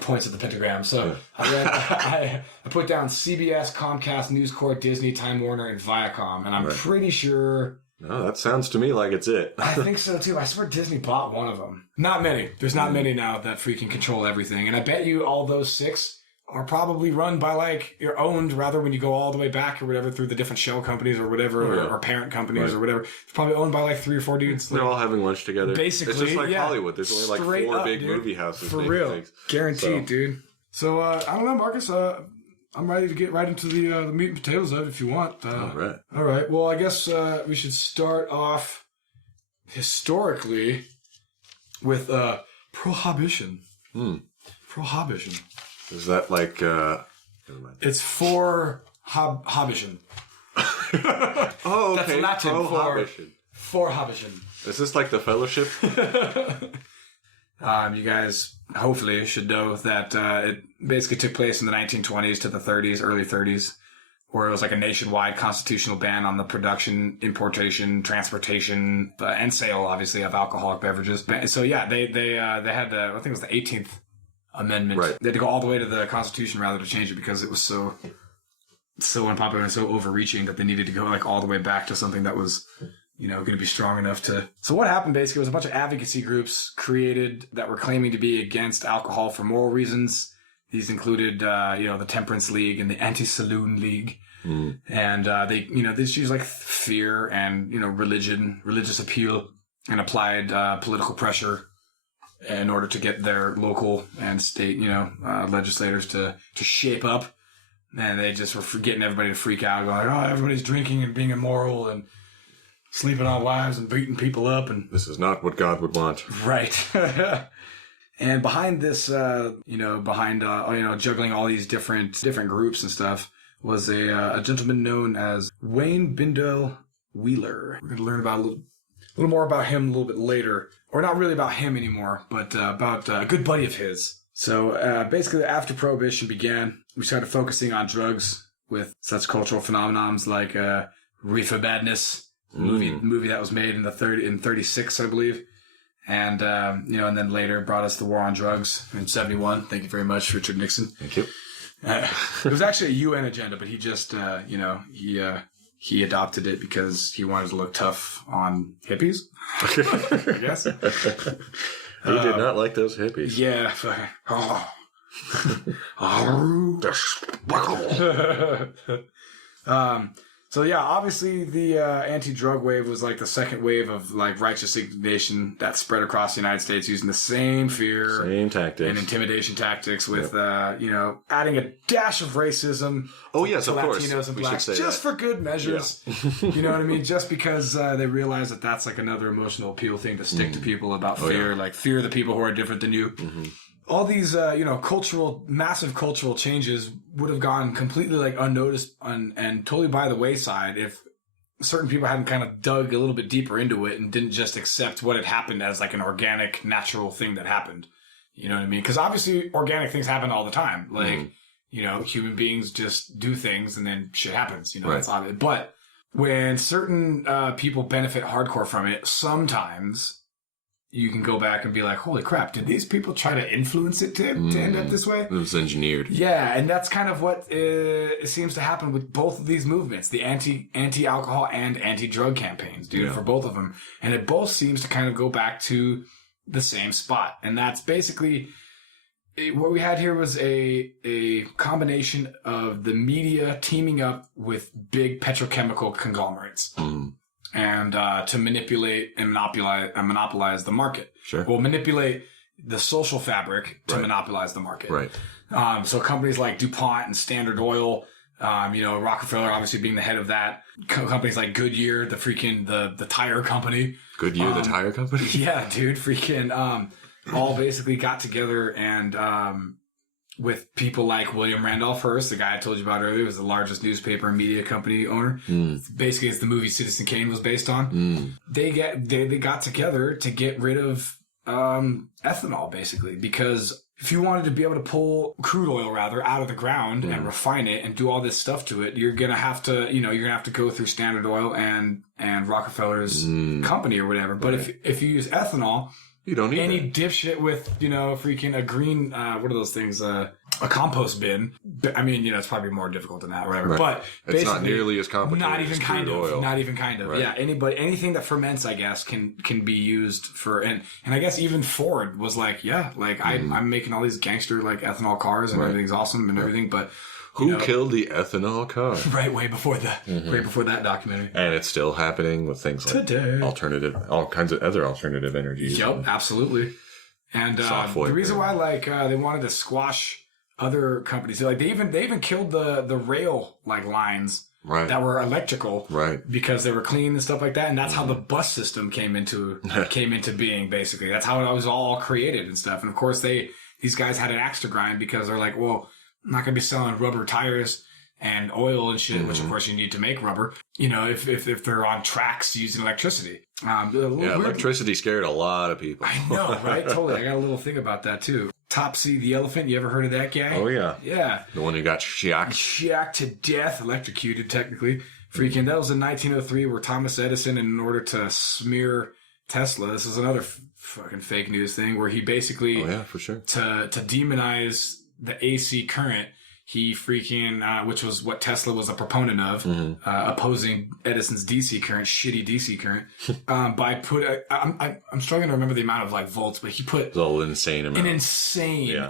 points of the pentagram. So I put down CBS, Comcast, News Corp, Disney, Time Warner, and Viacom. And I'm pretty sure... No, that sounds to me like it's it. I think so, too. I swear Disney bought one of them. Not many. There's not many now that freaking control everything. And I bet you all those six are probably run by, like, you're owned, rather, when you go all the way back or whatever through the different shell companies or whatever, or parent companies or whatever. It's probably owned by, like, 3 or 4 dudes. They're all having lunch together. Basically, it's just like Hollywood. There's only, like, straight 4 up, big dude. movie houses. For real. Guaranteed, dude. So, I don't know, Marcus. I'm ready to get right into the meat and potatoes of it if you want. All right. Well, I guess we should start off historically with prohibition. Prohibition. Is that like... Never mind. It's for Habition. Oh, okay. That's Latin Prohibition. For Habition. Is this like the Fellowship? You guys hopefully should know that it basically took place in the 1920s to the 30s, early 30s, where it was like a nationwide constitutional ban on the production, importation, transportation, and sale, obviously, of alcoholic beverages. So yeah, they had I think it was the 18th Amendment. Right. They had to go all the way to the Constitution rather to change it because it was so unpopular and so overreaching that they needed to go like all the way back to something that was, going to be strong enough to... So what happened basically was a bunch of advocacy groups created that were claiming to be against alcohol for moral reasons. These included, the Temperance League and the Anti-Saloon League. And they just used like fear and, religious appeal and applied political pressure in order to get their local and state, legislators to shape up. And they just were getting everybody to freak out, going, everybody's drinking and being immoral and sleeping on wives and beating people up. And this is not what God would want. Right. And behind this, juggling all these different groups and stuff was a gentleman known as Wayne Bindell Wheeler. We're going to learn about a little more about him a little bit later. Or not really about him anymore, but about a good buddy of his. So basically, after Prohibition began, we started focusing on drugs with such cultural phenomenons like Reefer Madness, movie that was made in 36, I believe. And, and then later brought us the war on drugs in 71. Thank you very much, Richard Nixon. Thank you. It was actually a UN agenda, but he just, he adopted it because he wanted to look tough on hippies, I guess. He did not like those hippies. Yeah. So yeah, obviously the anti-drug wave was like the second wave of like righteous indignation that spread across the United States using the same fear, same tactics, and intimidation tactics with adding a dash of racism. Oh yes, to of Latinos course, and we blacks, should say just that. for good measures. Yeah. You know what I mean? Just because they realize that that's like another emotional appeal thing to stick to people about fear, like fear the people who are different than you. All these, massive cultural changes would have gone completely like unnoticed and totally by the wayside if certain people hadn't kind of dug a little bit deeper into it and didn't just accept what had happened as like an organic, natural thing that happened. You know what I mean? Because obviously organic things happen all the time. Like, you know, human beings just do things and then shit happens. You know, that's obvious. But when certain people benefit hardcore from it, sometimes you can go back and be like, holy crap, did these people try to influence it to end up this way? It was engineered. Yeah, and that's kind of what seems to happen with both of these movements, the anti-alcohol and anti-drug campaigns, dude, for both of them. And it both seems to kind of go back to the same spot. And that's basically... what we had here was a combination of the media teaming up with big petrochemical conglomerates and to manipulate and monopolize the market. Sure. Well, manipulate the social fabric to monopolize the market. Right. So companies like DuPont and Standard Oil, you know, Rockefeller obviously being the head of that. Companies like Goodyear, the tire company. Goodyear, the tire company? Yeah, dude. Freaking... all basically got together and with people like William Randolph Hearst, the guy I told you about earlier, was the largest newspaper and media company owner. Basically, it's the movie Citizen Kane was based on. They got together to get rid of ethanol, basically, because if you wanted to be able to pull crude oil rather out of the ground and refine it and do all this stuff to it, you're gonna have to go through Standard Oil and Rockefeller's company or whatever. But if you use ethanol, you don't need any that. Dipshit with, you know, freaking a green, what are those things? A compost bin. I mean, you know, it's probably more difficult than that, or whatever. Right. But it's not nearly as complicated. Not even as kind crude of. oil. Not even kind of. Right. Yeah. Anything that ferments, I guess, can be used for, and I guess even Ford was like, yeah, like I'm making all these gangster like ethanol cars and everything's awesome and everything, but. Who killed the ethanol car? Right, way before that documentary. And it's still happening with things like all kinds of other alternative energies. Yep, absolutely. And the reason why they wanted to squash other companies, like they even killed the rail like lines that were electrical, because they were clean and stuff like that, and that's how the bus system came into being. Basically, that's how it was all created and stuff. And of course, these guys had an axe to grind because they're like, well, I'm not going to be selling rubber tires and oil and shit, which of course you need to make rubber, you know, if they're on tracks using electricity. Electricity scared a lot of people. I know, right? Totally. I got a little thing about that too. Topsy the elephant. You ever heard of that guy? Oh, yeah. Yeah. The one who got shocked. Shocked to death, electrocuted technically. Freaking, that was in 1903 where Thomas Edison, in order to smear Tesla, this is another fucking fake news thing, where he basically, for sure, to demonize the AC current, he freaking, which was what Tesla was a proponent of, opposing Edison's DC current, shitty DC current, by I'm struggling to remember the amount of like volts, but he put an insane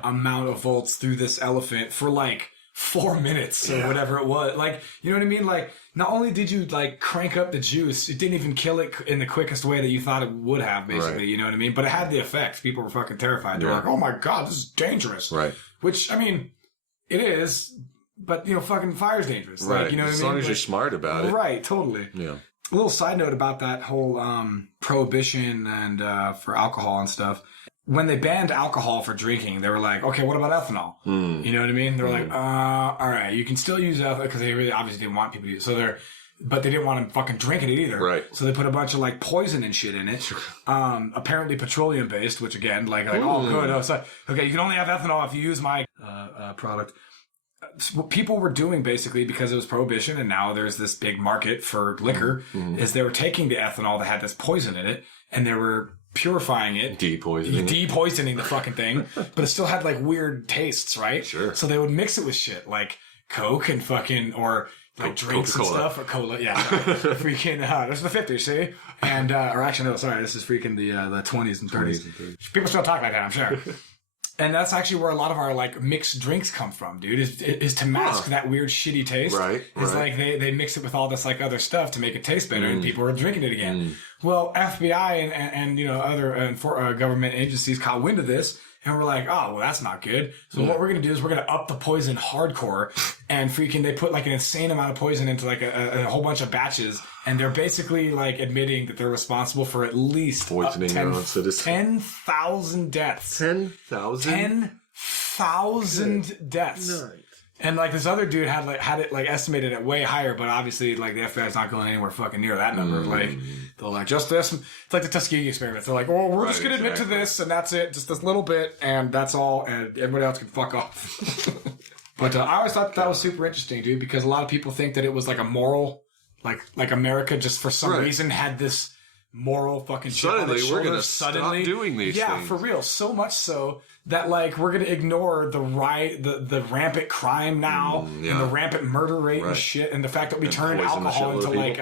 amount of volts through this elephant for like 4 minutes or whatever it was. Like, you know what I mean? Like, not only did you like crank up the juice, it didn't even kill it in the quickest way that you thought it would have, basically. You know what I mean? But it had the effect. People were fucking terrified. They're like, oh my God, this is dangerous. Right. Which, I mean, it is, but, you know, fucking fire's dangerous. Right. Like, you know what I mean? As long as you're smart about it. Right, totally. Yeah. A little side note about that whole prohibition and for alcohol and stuff. When they banned alcohol for drinking, they were like, okay, what about ethanol? You know what I mean? They're like, all right, you can still use ethanol, because they really obviously didn't want people to use it. But they didn't want them fucking drinking it either. Right. So they put a bunch of like poison and shit in it. Apparently petroleum based, which again, like oh good. Oh, so, okay, you can only have ethanol if you use my product. What people were doing basically, because it was prohibition and now there's this big market for liquor, is they were taking the ethanol that had this poison in it and they were purifying it, depoisoning the fucking thing, but it still had like weird tastes, right? Sure. So they would mix it with shit like Coke and fucking, or like drinks Coca-Cola. and stuff, or cola. Yeah, freaking. This is the 50s, see? And or actually, no, sorry, this is freaking the 20s and 30s. People still talk like that, I'm sure. And that's actually where a lot of our like mixed drinks come from, dude. Is to mask that weird shitty taste. Right. It's like they mix it with all this like other stuff to make it taste better, and people are drinking it again. Well, FBI and you know other government agencies caught wind of this. And we're like, oh, well, that's not good. So what we're going to do is we're going to up the poison hardcore, and freaking they put like an insane amount of poison into like a whole bunch of batches. And they're basically like admitting that they're responsible for at least poisoning their own citizens. 10,000 deaths. 10,000? 10,000 deaths. Nice. And like this other dude had it like estimated at way higher, but obviously like the FBI's not going anywhere fucking near that number. Like they're like just this. It's like the Tuskegee experiments. They're like, well, we're just gonna admit to this, and that's it, just this little bit, and that's all, and everybody else can fuck off. But I always thought that was super interesting, dude, because a lot of people think that it was like a moral, like America just for some reason had this moral fucking shit on its we're gonna suddenly stop doing these things. Yeah, for real. So much so that like we're gonna ignore the rampant crime now and the rampant murder rate and shit, and the fact that we turned alcohol into like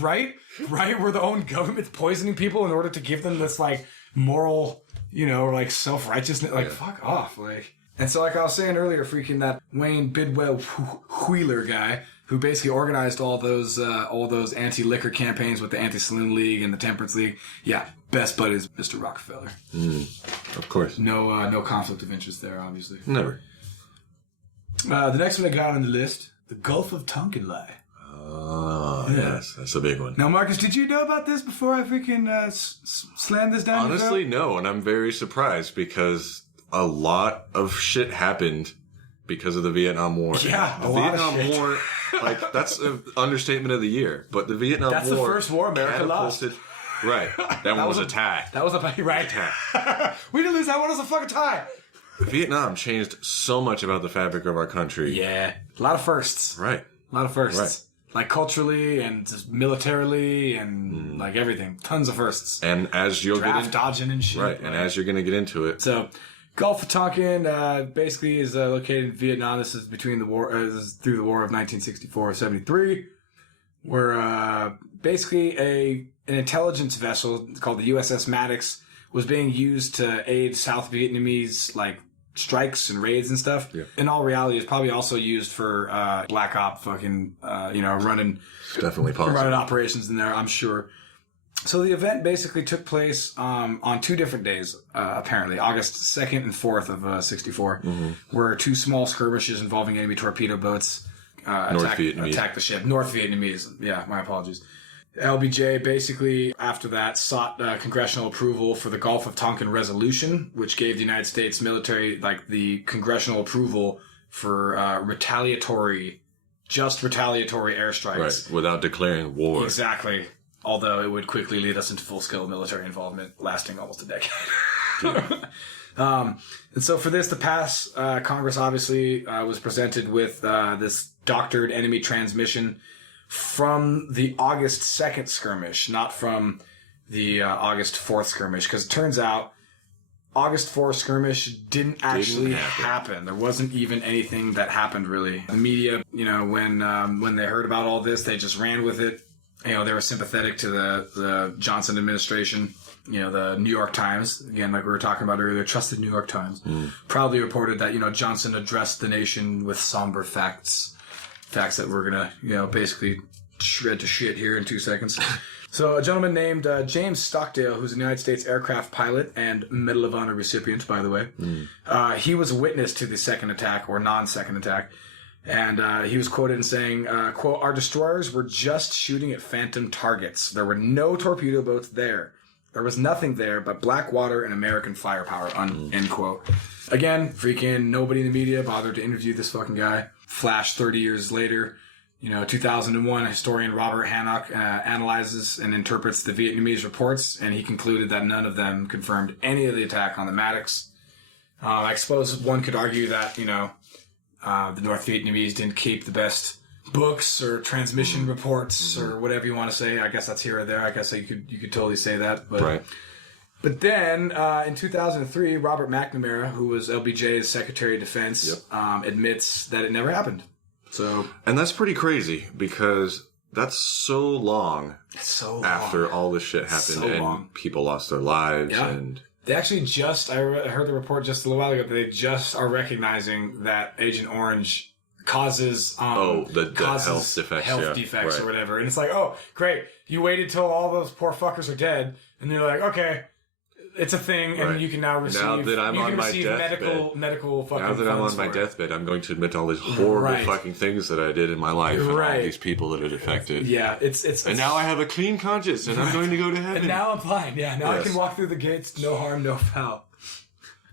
right where the own government's poisoning people in order to give them this like moral, like self-righteousness. Like fuck off, like. And so, like I was saying earlier, freaking that Wayne Bidwell Wheeler guy who basically organized all those anti-liquor campaigns with the Anti-Saloon League and the Temperance League. Yeah, best buddies, Mr. Rockefeller. Of course. No conflict of interest there, obviously. Never. The next one I got on the list, the Gulf of Tonkin. Oh, yes, that's a big one. Now, Marcus, did you know about this before I freaking slammed this down? Honestly, no, and I'm very surprised because a lot of shit happened because of the Vietnam War. Yeah, the Vietnam War, like, that's an understatement of the year. But the Vietnam War... That's the first war America lost. Right. That one was a tie. That was a tie. We didn't lose that one. It was a fucking tie. Vietnam changed so much about the fabric of our country. Yeah. A lot of firsts. Right. A lot of firsts. Right. Like culturally and just militarily and like everything. Tons of firsts. And as you'll Draft get into... dodging and shit. Right. And as you're going to get into it... So... Gulf of Tonkin basically is located in Vietnam. This is between the war, this is through the War of 1964-73, where basically an intelligence vessel called the USS Maddox was being used to aid South Vietnamese like strikes and raids and stuff. Yeah. In all reality, it's probably also used for black op fucking running. It's definitely possible. Running operations in there, I'm sure. So the event basically took place on 2 different days, apparently, August 2nd and 4th of 64, where 2 small skirmishes involving enemy torpedo boats attacked the ship. North Vietnamese. Yeah, my apologies. LBJ basically, after that, sought congressional approval for the Gulf of Tonkin Resolution, which gave the United States military, like, the congressional approval for retaliatory airstrikes. Right, without declaring war. Exactly. Although it would quickly lead us into full-scale military involvement, lasting almost a decade. And so for this to pass, Congress obviously was presented with this doctored enemy transmission from the August 2nd skirmish, not from the August 4th skirmish, because it turns out August 4th skirmish didn't actually happen. There wasn't even anything that happened, really. The media, when they heard about all this, they just ran with it. They were sympathetic to the Johnson administration. The New York Times, again, like we were talking about earlier, trusted New York Times, proudly reported that, Johnson addressed the nation with somber facts that we're going to, basically shred to shit here in 2 seconds. So a gentleman named James Stockdale, who's a United States aircraft pilot and Medal of Honor recipient, by the way, he was a witness to the second attack, or non-second attack. And he was quoted in saying, quote, "Our destroyers were just shooting at phantom targets. There were no torpedo boats there. There was nothing there but black water and American firepower," end quote. Again, freaking nobody in the media bothered to interview this fucking guy. Flash 30 years later, 2001, historian Robert Hancock analyzes and interprets the Vietnamese reports, and he concluded that none of them confirmed any of the attack on the Maddox. I suppose one could argue that, the North Vietnamese didn't keep the best books or transmission reports or whatever you want to say. I guess that's here or there. I guess you could totally say that. But, right. But then in 2003, Robert McNamara, who was LBJ's Secretary of Defense, admits that it never happened. And that's pretty crazy because that's so long. After all this shit happened people lost their lives and. They actually I heard the report just a little while ago, that they just are recognizing that Agent Orange causes health defects or whatever. And it's like, oh, great. You waited till all those poor fuckers are dead, and you're like, okay, it's a thing, and you can now receive medical fucking Now that I'm on my deathbed, I'm going to admit all these horrible fucking things that I did in my life and all these people that it affected. Yeah, it's and now I have a clean conscience, and I'm going to go to heaven. And now I'm fine. Yeah, now I can walk through the gates, no harm, no foul.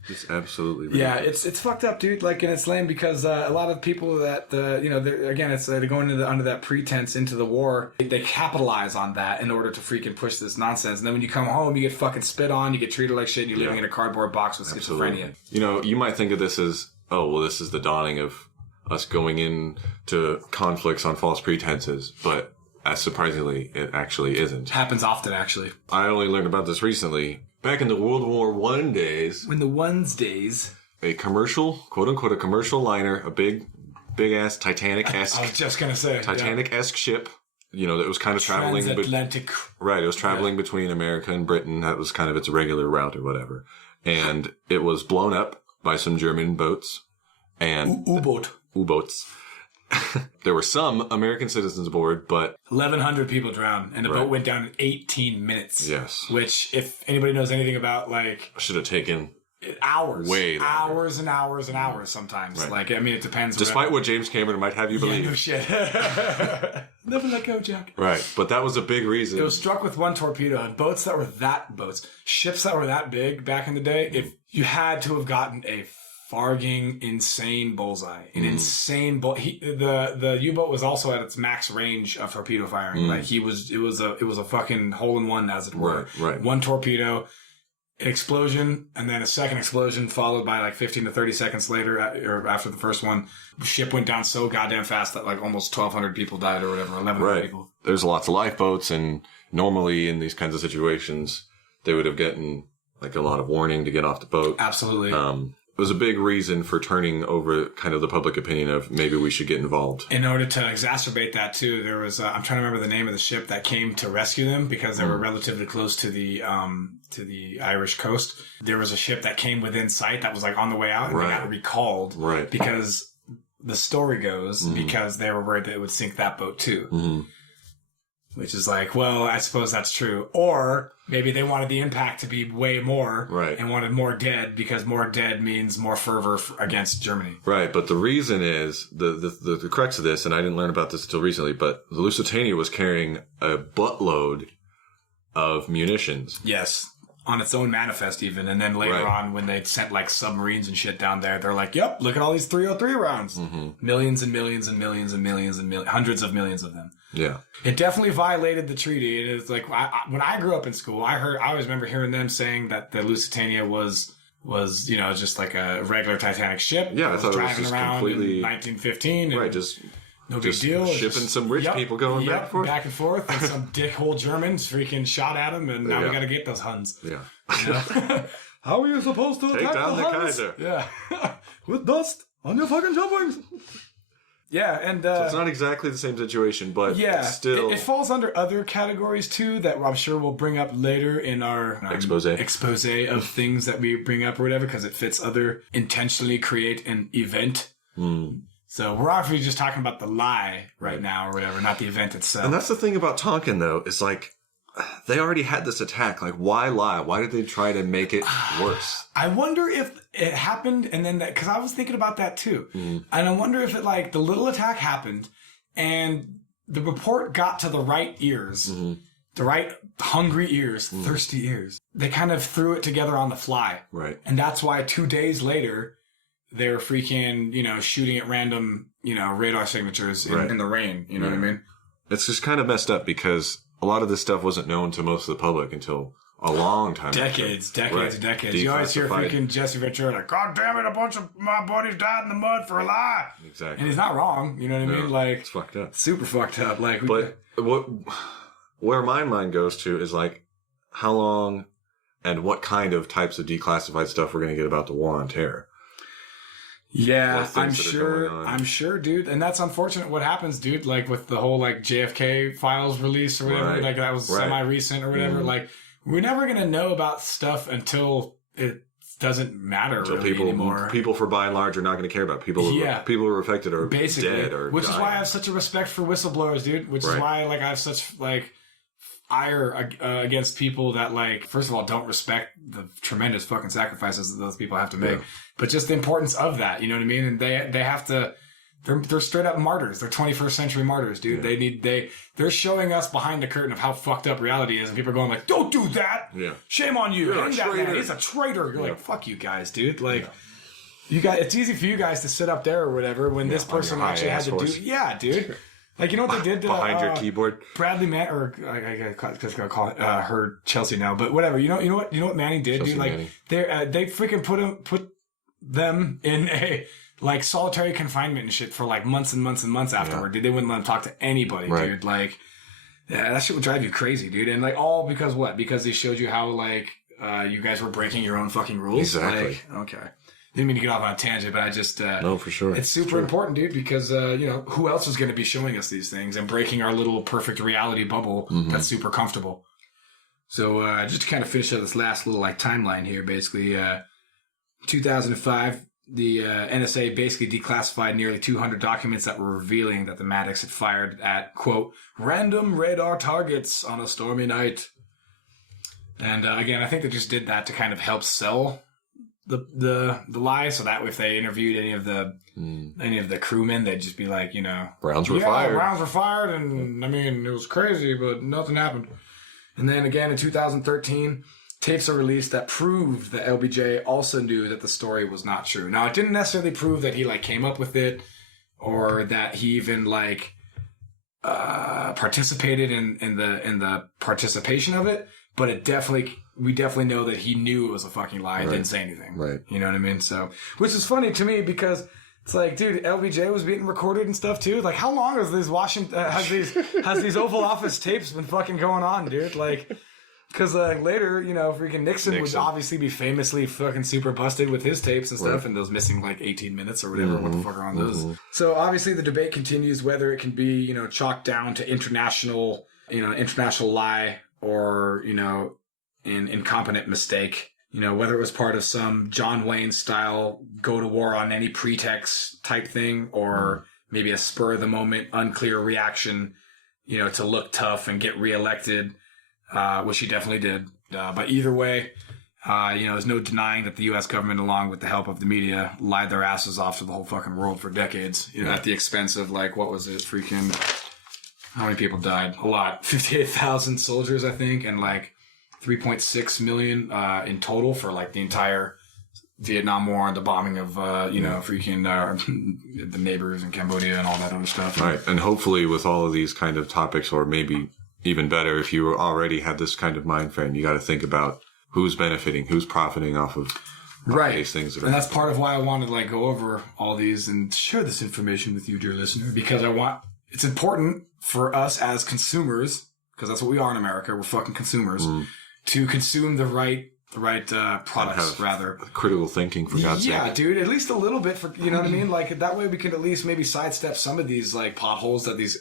It's absolutely ridiculous. Yeah, it's fucked up, dude. Like, and it's lame because a lot of people that again, it's they're going under that pretense into the war. They capitalize on that in order to freaking push this nonsense. And then when you come home, you get fucking spit on, you get treated like shit, and you're living in a cardboard box with schizophrenia. You know, you might think of this as, oh, well, this is the dawning of us going into conflicts on false pretenses, but as surprisingly, it actually isn't. Happens often, actually. I only learned about this recently. Back in the World War I days. When the ones days. A commercial, quote unquote, a commercial liner, a big ass Titanic-esque. I was just going to say. Titanic-esque ship. You know, that was kind of traveling. Transatlantic. Right. It was traveling between America and Britain. That was kind of its regular route or whatever. And it was blown up by some German boats. And U-boats. There were some American citizens aboard, but 1,100 people drowned, and the boat went down in 18 minutes. Yes. Which, if anybody knows anything about, like, should have taken hours, way longer. Hours and hours and hours. Sometimes, like, I mean, it depends. Despite what James Cameron might have you believe. Yeah, no shit. Never let go, Jack. Right, but that was a big reason. It was struck with one torpedo, and ships that were that big back in the day. If you had to have gotten a farging insane bullseye, the U-boat was also at its max range of torpedo firing. Like it was a fucking hole in one, as it were. Right. One torpedo, an explosion, and then a second explosion followed by like 15 to 30 seconds later, or after the first one. The ship went down so goddamn fast that like almost 1,200 people died or whatever, 1,100 people. There's lots of lifeboats, and normally in these kinds of situations, they would have gotten like a lot of warning to get off the boat. Absolutely. It was a big reason for turning over kind of the public opinion of maybe we should get involved. In order to exacerbate that too, there was I'm trying to remember the name of the ship that came to rescue them because they were relatively close to the Irish coast. There was a ship that came within sight that was like on the way out, and they got recalled because the story goes because they were worried that it would sink that boat too. Which is like, well, I suppose that's true. Or maybe they wanted the impact to be way more and wanted more dead because more dead means more fervor against Germany. Right, but the reason is, the crux of this, and I didn't learn about this until recently, but the Lusitania was carrying a buttload of munitions. Yes. On its own manifest even. And then later on when they sent like submarines and shit down there, they're like, yep, look at all these 303 rounds. Millions and millions and millions and millions and hundreds of millions of them. Yeah. It definitely violated the treaty. And it's like, when I grew up in school, I always remember hearing them saying that the Lusitania was, you know, just like a regular Titanic ship. Yeah, I thought it was just around completely... in 1915. Right, just... No big deal. Shipping some rich people going back and forth. And some dickhole Germans freaking shot at them, and now we got to get those Huns. Yeah. You know? How are you supposed to take down the Kaiser? Yeah. With dust on your fucking jumpings. Yeah, and... so it's not exactly the same situation, but still... It falls under other categories, too, that I'm sure we'll bring up later in our... expose of things that we bring up or whatever, because it fits other... Intentionally create an event. So we're obviously just talking about the lie right now or whatever, not the event itself. And that's the thing about Tonkin, though, is like, they already had this attack. Like, why lie? Why did they try to make it worse? I wonder if it happened and then that, because I was thinking about that too. And I wonder if it, like, the little attack happened and the report got to the right ears, the right hungry ears, thirsty ears. They kind of threw it together on the fly. Right. And that's why 2 days later, they're freaking, you know, shooting at random, you know, radar signatures in the rain. You know what I mean? It's just kind of messed up because a lot of this stuff wasn't known to most of the public until a long time Decades. You always hear freaking Jesse Ventura like, God damn it, a bunch of my buddies died in the mud for a lie. Exactly. And he's not wrong. You know what I mean? Like, it's fucked up. Super fucked up. Like, where my mind goes to is like, how long and what kind of types of declassified stuff we're going to get about the war on terror. Yeah, I'm sure, dude. And that's unfortunate what happens, dude. Like with the whole like JFK files release or whatever, like that was semi-recent or whatever. Like we're never going to know about stuff until it doesn't matter really anymore. People for by and large are not going to care about people. People who are affected are basically dead or which dying. Is why I have such a respect for whistleblowers, dude. Which is why like I have such like ire against people that like first of all don't respect the tremendous fucking sacrifices that those people have to make, but just the importance of that, you know what I mean? And they have to They're straight up martyrs. They're 21st century martyrs, dude. Yeah. They're showing us behiend the curtain of how fucked up reality is, and people are going like, "Don't do that. Yeah. Shame on you. You're a traitor. He's a traitor." You're like, "Fuck you guys, dude." Like, you guys. It's easy for you guys to sit up there or whatever when this person actually had to do. Yeah, dude. Like, you know what they did to, behind your keyboard? Bradley Mann, or I gotta call her Chelsea now, but whatever. You know what Manning did, Chelsea dude? Like, Manning. they freaking put them in a like solitary confinement and shit for like months and months and months afterward, dude. They wouldn't let them talk to anybody, dude. Like, yeah, that shit would drive you crazy, dude. And like, all because what? Because they showed you how like you guys were breaking your own fucking rules. Exactly. Like, okay. Didn't mean to get off on a tangent, but I just no, for sure. It's super important, dude, because you know, who else is going to be showing us these things and breaking our little perfect reality bubble that's super comfortable. So just to kind of finish up this last little like timeline here, basically, 2005, the NSA basically declassified nearly 200 documents that were revealing that the Maddox had fired at, quote, random radar targets on a stormy night. And again, I think they just did that to kind of help sell the lie, so that if they interviewed any of the crewmen, they'd just be like, you know, rounds were fired, and I mean, it was crazy, but nothing happened. And then again in 2013, tapes are released that proved that LBJ also knew that the story was not true. Now, it didn't necessarily prove that he like came up with it or that he even like participated in the participation of it, but we definitely know that he knew it was a fucking lie and didn't say anything. Right. You know what I mean? So, which is funny to me because it's like, dude, LBJ was being recorded and stuff too. Like, how long has these has these Oval Office tapes been fucking going on, dude? Like, because later, you know, freaking Nixon would obviously be famously fucking super busted with his tapes and stuff, and those missing like 18 minutes or whatever. What the fuck are on those? So obviously the debate continues whether it can be, you know, chalked down to international lie or, you know, an incompetent mistake. You know, whether it was part of some John Wayne style go to war on any pretext type thing, or maybe a spur of the moment, unclear reaction, you know, to look tough and get reelected, which he definitely did. But either way, you know, there's no denying that the U.S. government, along with the help of the media, lied their asses off to the whole fucking world for decades, you know, at the expense of like, what was it? Freaking, how many people died? A lot. 58,000 soldiers, I think, and like 3.6 million in total for like the entire Vietnam War and the bombing of you know, freaking the neighbors in Cambodia and all that other stuff. Right. And hopefully with all of these kind of topics, or maybe even better, if you already had this kind of mind frame, you got to think about who's benefiting, who's profiting off of these things. And that's part of why I wanted to like go over all these and share this information with you, dear listener, because it's important for us as consumers, because that's what we are in America. We're fucking consumers. To consume the right products, rather. Critical thinking, for God's sake. Yeah, dude, at least a little bit, for, you know what I mean? Like, that way we can at least maybe sidestep some of these, like, potholes that these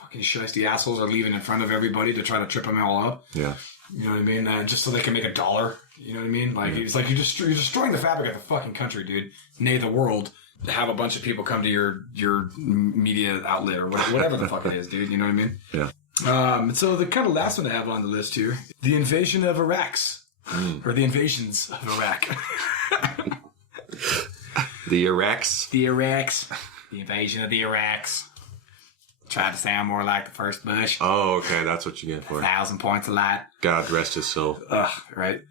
fucking shiesty assholes are leaving in front of everybody to try to trip them all up. Yeah. You know what I mean? Just so they can make $1. You know what I mean? Like, it's like you're destroying the fabric of the fucking country, dude. Nay, the world. To have a bunch of people come to your media outlet or whatever the fuck it is, dude. You know what I mean? Yeah. So the kind of last one I have on the list here, the invasion of Iraq, or the invasions of Iraq. The Iraqs? The invasion of the Iraqs. Tried to sound more like the first Bush. Oh, okay, that's what you get for it. 1,000 points a lot. God rest his soul. Right.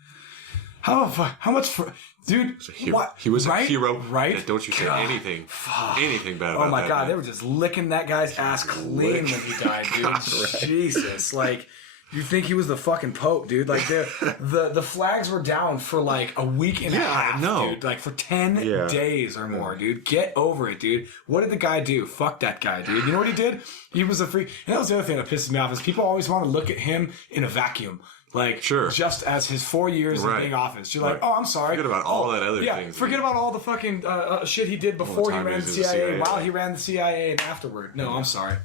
How much for... Dude, what? He was right? a hero. Right? Yeah, don't you say anything bad about that. Oh my God, man. they were just licking that guy's ass clean when he died, dude. God, right. Jesus. Like, you think he was the fucking Pope, dude. Like, the flags were down for like a week and a half, dude. Like, for 10 days or more, dude. Get over it, dude. What did the guy do? Fuck that guy, dude. You know what he did? He was a freak. And that was the other thing that pisses me off is people always want to look at him in a vacuum. Like, just as his 4 years of being office. You're like, oh, I'm sorry. Forget about all that other things. Forget about all the fucking shit he did before he ran the CIA, while he ran the CIA, and afterward. No, I'm sorry.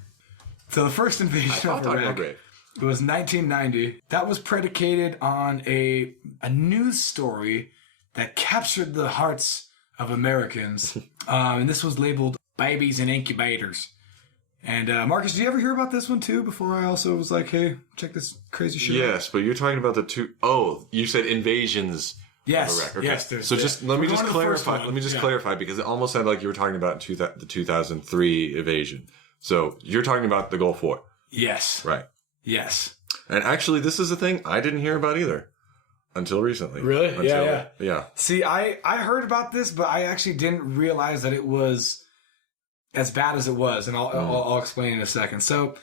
So the first invasion of Iraq, it was 1990. That was predicated on a news story that captured the hearts of Americans. And this was labeled Babies in Incubators. And Marcus, did you ever hear about this one too? Before I also was like, hey, check this crazy shit out. Yes, but you're talking about the two... Oh, you said invasions Yes. of Iraq. Okay. Yes. So just let me just clarify. Let Let me just clarify because it almost sounded like you were talking about the 2003 invasion. So you're talking about the Gulf War, Yes. right? Yes. And actually, this is a thing I didn't hear about either until recently. Really? Yeah. See, I heard about this, but I actually didn't realize that it was as bad as it was, and I'll explain in a second. So,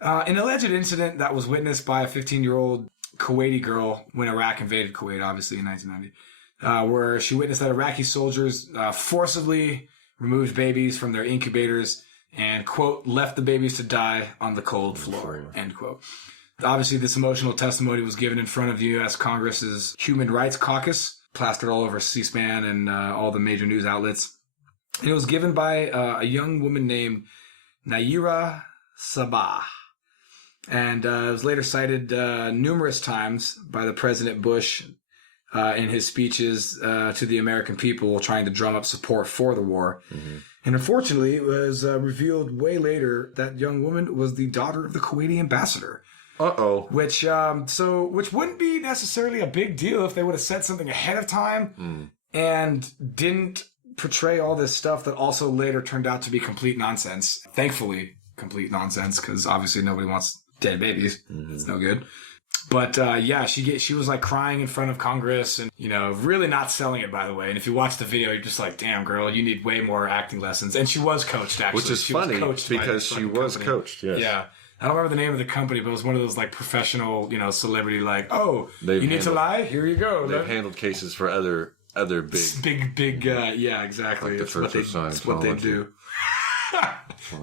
an alleged incident that was witnessed by a 15-year-old Kuwaiti girl when Iraq invaded Kuwait, obviously in 1990, where she witnessed that Iraqi soldiers forcibly removed babies from their incubators and, quote, left the babies to die on the cold floor, end quote. Obviously, this emotional testimony was given in front of the U.S. Congress's Human Rights Caucus, plastered all over C-SPAN and all the major news outlets. And it was given by a young woman named Naira Sabah. And it was later cited numerous times by the President Bush in his speeches to the American people trying to drum up support for the war. Mm-hmm. And unfortunately, it was revealed way later that young woman was the daughter of the Kuwaiti ambassador. Uh-oh. Which wouldn't be necessarily a big deal if they would have said something ahead of time and didn't portray all this stuff that also later turned out to be complete nonsense. Thankfully, complete nonsense, because obviously nobody wants dead babies. Mm-hmm. It's no good. But yeah, she was like crying in front of Congress and, you know, really not selling it, by the way. And if you watch the video, you're just like, damn, girl, you need way more acting lessons. And she was coached, actually. Which is funny because she was coached, yes. Yeah. I don't remember the name of the company, but it was one of those like professional, you know, celebrity, like, oh, you need to lie? Here you go. They've handled cases for other big, yeah, exactly. Like That's what they do.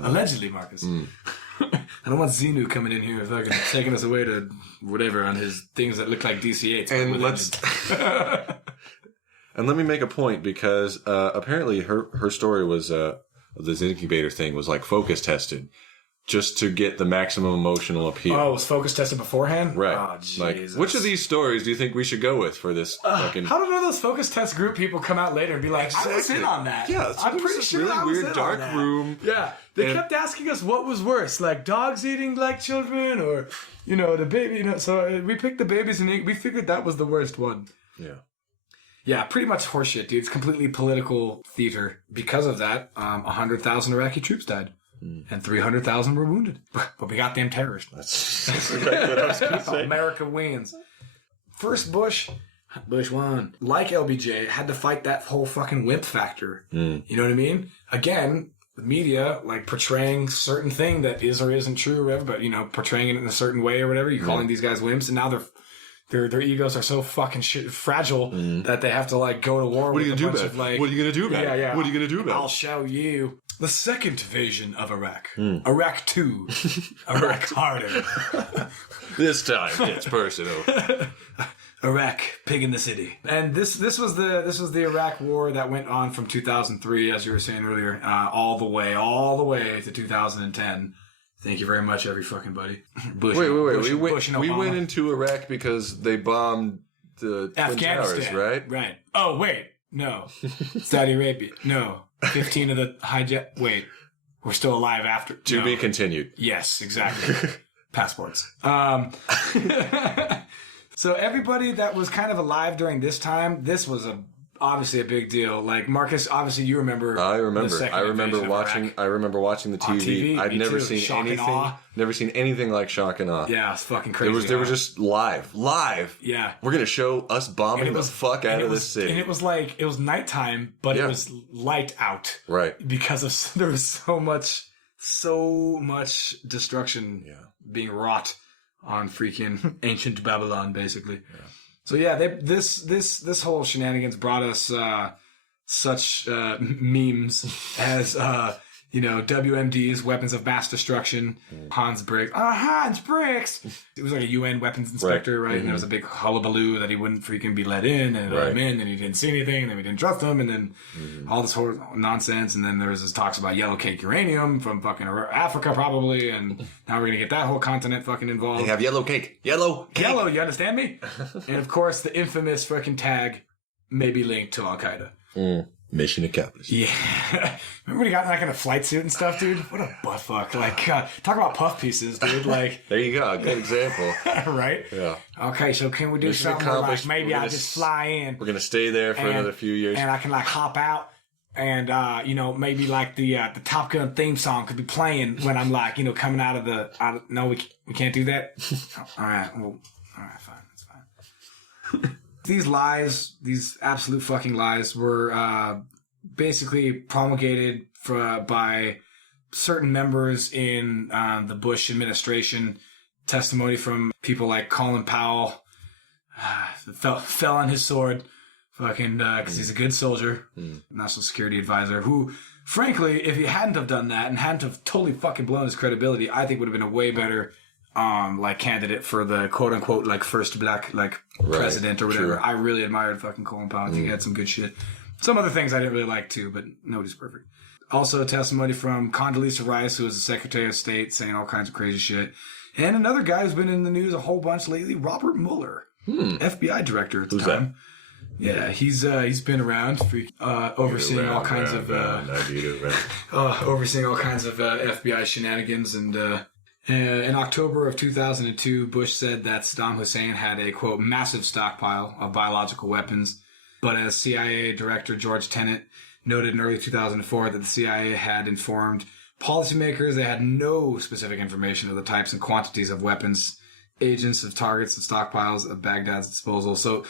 Allegedly, Marcus. I don't want Xenu coming in here fucking taking us away to whatever on his things that look like DC-8s. And and let me make a point because apparently her story was this incubator thing was like focus tested. Just to get the maximum emotional appeal. Oh, it was focus tested beforehand? Right. Oh, Jesus. Like, which of these stories do you think we should go with for this fucking... How did all those focus test group people come out later and be like, I was in on that? Yeah, I'm pretty sure really I was weird in dark on that. room. Yeah. They kept asking us what was worse, like dogs eating like children or, you know, the baby, you know. So we picked the babies and we figured that was the worst one. Yeah. Yeah, pretty much horseshit, dude. It's completely political theater. Because of that, 100,000 Iraqi troops died. And 300,000 were wounded. But we got them terrorists. That's exactly what I was going to say. America wins. First Bush won. Like LBJ, had to fight that whole fucking wimp factor. You know what I mean? Again, the media, like, portraying certain thing that is or isn't true or whatever, but, you know, portraying it in a certain way or whatever. You're calling these guys wimps, and now their egos are so fucking fragile that they have to, like, go to war with a bunch of, like... What are you going to do about it? Yeah. What are you going to do about it? I'll show you. The second invasion of Iraq. Iraq 2. Iraq harder. This time it's personal. Iraq, pig in the city. And this was the Iraq war that went on from 2003, as you were saying earlier, all the way to 2010. Thank you very much, every fucking buddy. Bush, wait. We went into Iraq because they bombed the Twin Towers, right? Right. Oh, wait. No. Saudi Arabia. No. 15 of the hijack. Wait. We're still alive after. To be continued. Yes, exactly. Passports. So everybody that was kind of alive during this time, this was obviously a big deal. Like Marcus, obviously you remember. I remember watching. I remember watching the TV. I'd never seen anything. Never seen anything like Shock and Awe. Yeah, it's fucking crazy. They were just live. Yeah, we're gonna show us bombing the fuck out of this city. And it was like it was nighttime, but it was light out. Right. Because there was so much destruction being wrought on freaking ancient Babylon, basically. Yeah. So yeah, this whole shenanigans brought us such memes as WMDs, weapons of mass destruction. Hans Briggs. Hans Briggs! It was like a UN weapons inspector, right? And there was a big hullabaloo that he wouldn't freaking be let in, and let him in, and he didn't see anything, and then we didn't trust him, and then all this whole nonsense, and then there was this talks about yellow cake uranium from fucking Africa, probably, and now we're gonna get that whole continent fucking involved. They have yellow cake. Yellow, you understand me? And of course, the infamous fucking tag may be linked to Al-Qaeda. Mission accomplished. Yeah. Remember when he got like in a flight suit and stuff, dude? What a butt fuck. Like, talk about puff pieces, dude. Like, There you go. Good example. right? Yeah. Okay, so can we do Mission something where, like, accomplished. maybe We're I gonna just fly in We're going to stay there for another few years. and I can like hop out and, maybe like the Top Gun theme song could be playing when I'm like, coming out of no, we can't do that. All right. Well, all right, fine. That's fine. These lies, these absolute fucking lies were, basically promulgated by certain members in the Bush administration. Testimony from people like Colin Powell fell on his sword, fucking because he's a good soldier, national security advisor. Who, frankly, if he hadn't have done that and hadn't have totally fucking blown his credibility, I think would have been a way better candidate for the quote unquote like first black president or whatever. True. I really admired fucking Colin Powell. I think he had some good shit. Some other things I didn't really like too, but nobody's perfect. Also, testimony from Condoleezza Rice, who was the Secretary of State, saying all kinds of crazy shit. And another guy who's been in the news a whole bunch lately, Robert Mueller, FBI director at the time. That? Yeah, he's been around, overseeing all kinds of overseeing all kinds of FBI shenanigans. And in October of 2002, Bush said that Saddam Hussein had a quote massive stockpile of biological weapons. But as CIA Director George Tenet noted in early 2004 that the CIA had informed policymakers they had no specific information of the types and quantities of weapons, agents, of targets, and stockpiles of Baghdad's disposal. So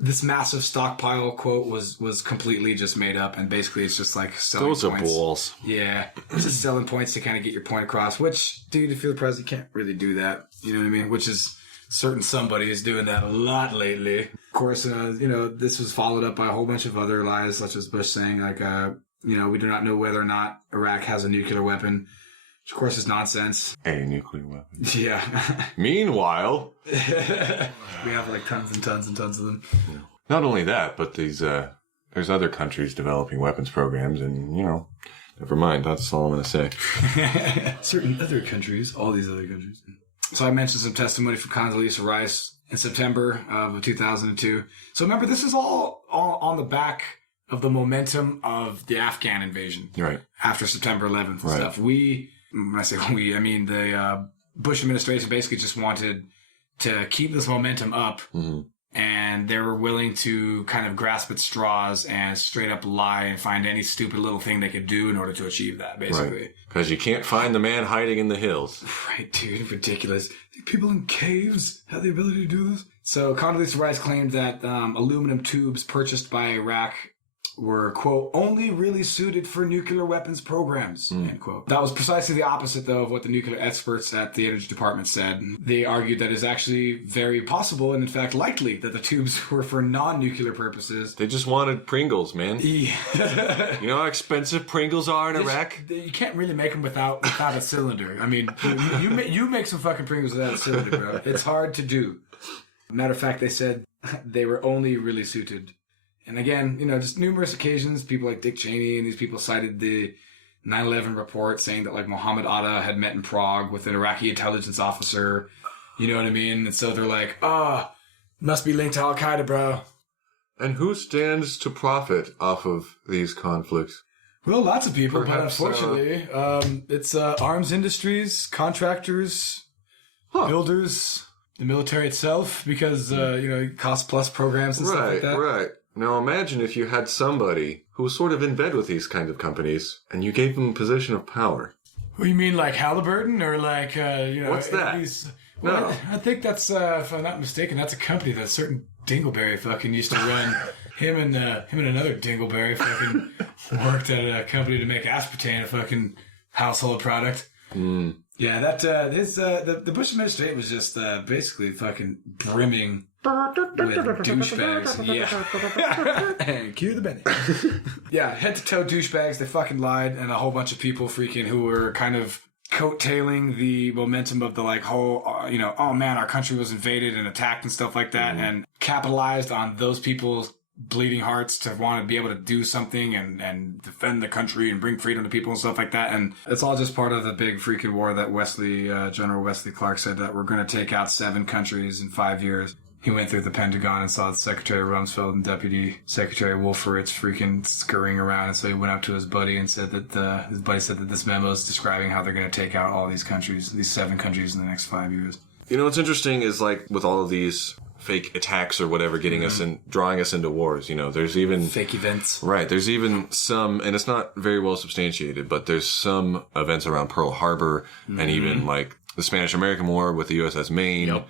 this massive stockpile quote was completely just made up, and basically it's just like selling Those points. are balls. Yeah, it's just selling points to kind of get your point across, which, dude, if you're the president, you can't really do that. You know what I mean? Which is... certain somebody is doing that a lot lately. Of course, this was followed up by a whole bunch of other lies, such as Bush saying, like, we do not know whether or not Iraq has a nuclear weapon, which of course is nonsense. A nuclear weapon. Yeah. Meanwhile, we have like tons and tons and tons of them. not only that, but there's other countries developing weapons programs, and, never mind. That's all I'm going to say. Certain other countries, all these other countries. So I mentioned some testimony from Condoleezza Rice in September of 2002. So remember, this is all on the back of the momentum of the Afghan invasion. Right. After September 11th and stuff. When I say we, I mean the Bush administration basically just wanted to keep this momentum up. Mm-hmm. And they were willing to kind of grasp at straws and straight up lie and find any stupid little thing they could do in order to achieve that, basically. Because you can't find the man hiding in the hills. Right, dude. Ridiculous. Think people in caves have the ability to do this? So Condoleezza Rice claimed that aluminum tubes purchased by Iraq were, quote, only really suited for nuclear weapons programs, end quote. That was precisely the opposite, though, of what the nuclear experts at the Energy Department said. They argued that it's actually very possible and, in fact, likely that the tubes were for non-nuclear purposes. They just wanted Pringles, man. Yeah. You know how expensive Pringles are in Iraq? You can't really make them without a cylinder. I mean, you make some fucking Pringles without a cylinder, bro. It's hard to do. Matter of fact, they said they were only really suited. And again, just numerous occasions, people like Dick Cheney and these people cited the 9/11 report saying that like Mohammed Atta had met in Prague with an Iraqi intelligence officer. You know what I mean? And so they're like, must be linked to Al-Qaeda, bro. And who stands to profit off of these conflicts? Well, lots of people, Perhaps, but unfortunately, it's arms industries, contractors, builders, the military itself, because, cost-plus programs and stuff like that. Right. Now imagine if you had somebody who was sort of in bed with these kind of companies, and you gave them a position of power. What, you mean like Halliburton, or like, What's that? Well, I think that's, if I'm not mistaken, that's a company that certain Dingleberry fucking used to run. Him and another Dingleberry fucking worked at a company to make aspartame, a fucking household product. Mm. Yeah, that the Bush administration was just basically fucking brimming with douchebags. Yeah, and cue the Benny. Yeah, head to toe douchebags. They fucking lied, and a whole bunch of people freaking who were kind of coattailing the momentum of the like whole, oh man, our country was invaded and attacked and stuff like that, and capitalized on those people's bleeding hearts to want to be able to do something and defend the country and bring freedom to people and stuff like that. And it's all just part of the big freaking war that General Wesley Clark said that we're going to take out 7 countries in 5 years. He went through the Pentagon and saw Secretary Rumsfeld and Deputy Secretary Wolfowitz freaking scurrying around. And so he went up to his buddy and said that his buddy said that this memo is describing how they're going to take out all these countries, these 7 countries in the next 5 years. You know what's interesting is like with all of these fake attacks or whatever getting us in, drawing us into wars, you know, there's even fake events. Right. There's even some, and it's not very well substantiated, but there's some events around Pearl Harbor and even like the Spanish-American War with the USS Maine. Yep.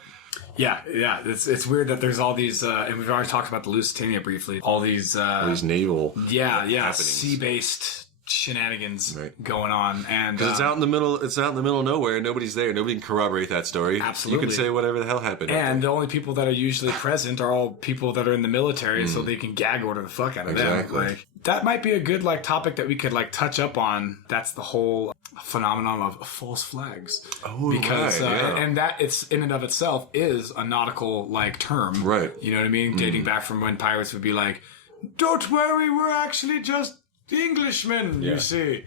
Yeah. It's weird that there's all these, and we've already talked about the Lusitania briefly. All these naval, happenings. Sea-based shenanigans going on, and because it's out in the middle. It's out in the middle of nowhere. Nobody's there. Nobody can corroborate that story. Absolutely, you can say whatever the hell happened. And the only people that are usually present are all people that are in the military, so they can gag order the fuck out of them. Like that might be a good like topic that we could like touch up on. That's the whole phenomenon of false flags. Oh, because right, and that it's in and of itself is a nautical like term, right? You know what I mean? Dating back from when pirates would be like, "Don't worry, we're actually just Englishmen, you see.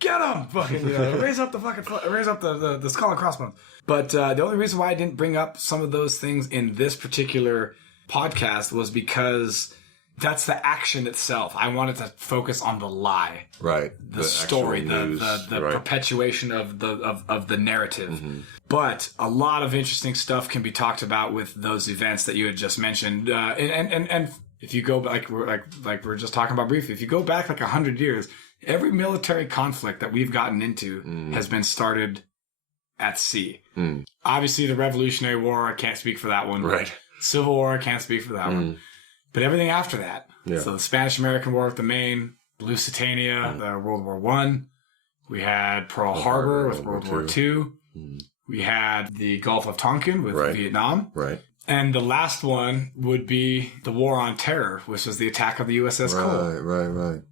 Get them! Fucking, raise up the skull and crossbones." But the only reason why I didn't bring up some of those things in this particular podcast was because that's the action itself. I wanted to focus on the lie, right? The story, the perpetuation of the narrative. But a lot of interesting stuff can be talked about with those events that you had just mentioned, and if you go back, like we're just talking about briefly, if you go back like 100 years, every military conflict that we've gotten into has been started at sea. Obviously, the Revolutionary War, I can't speak for that one. Right. Civil War, I can't speak for that one. But everything after that, so the Spanish-American War with the Maine, Lusitania, World War I, we had Pearl Harbor with World War II, we had the Gulf of Tonkin with Vietnam. Right. And the last one would be the War on Terror, which was the attack of the USS Cole. Right.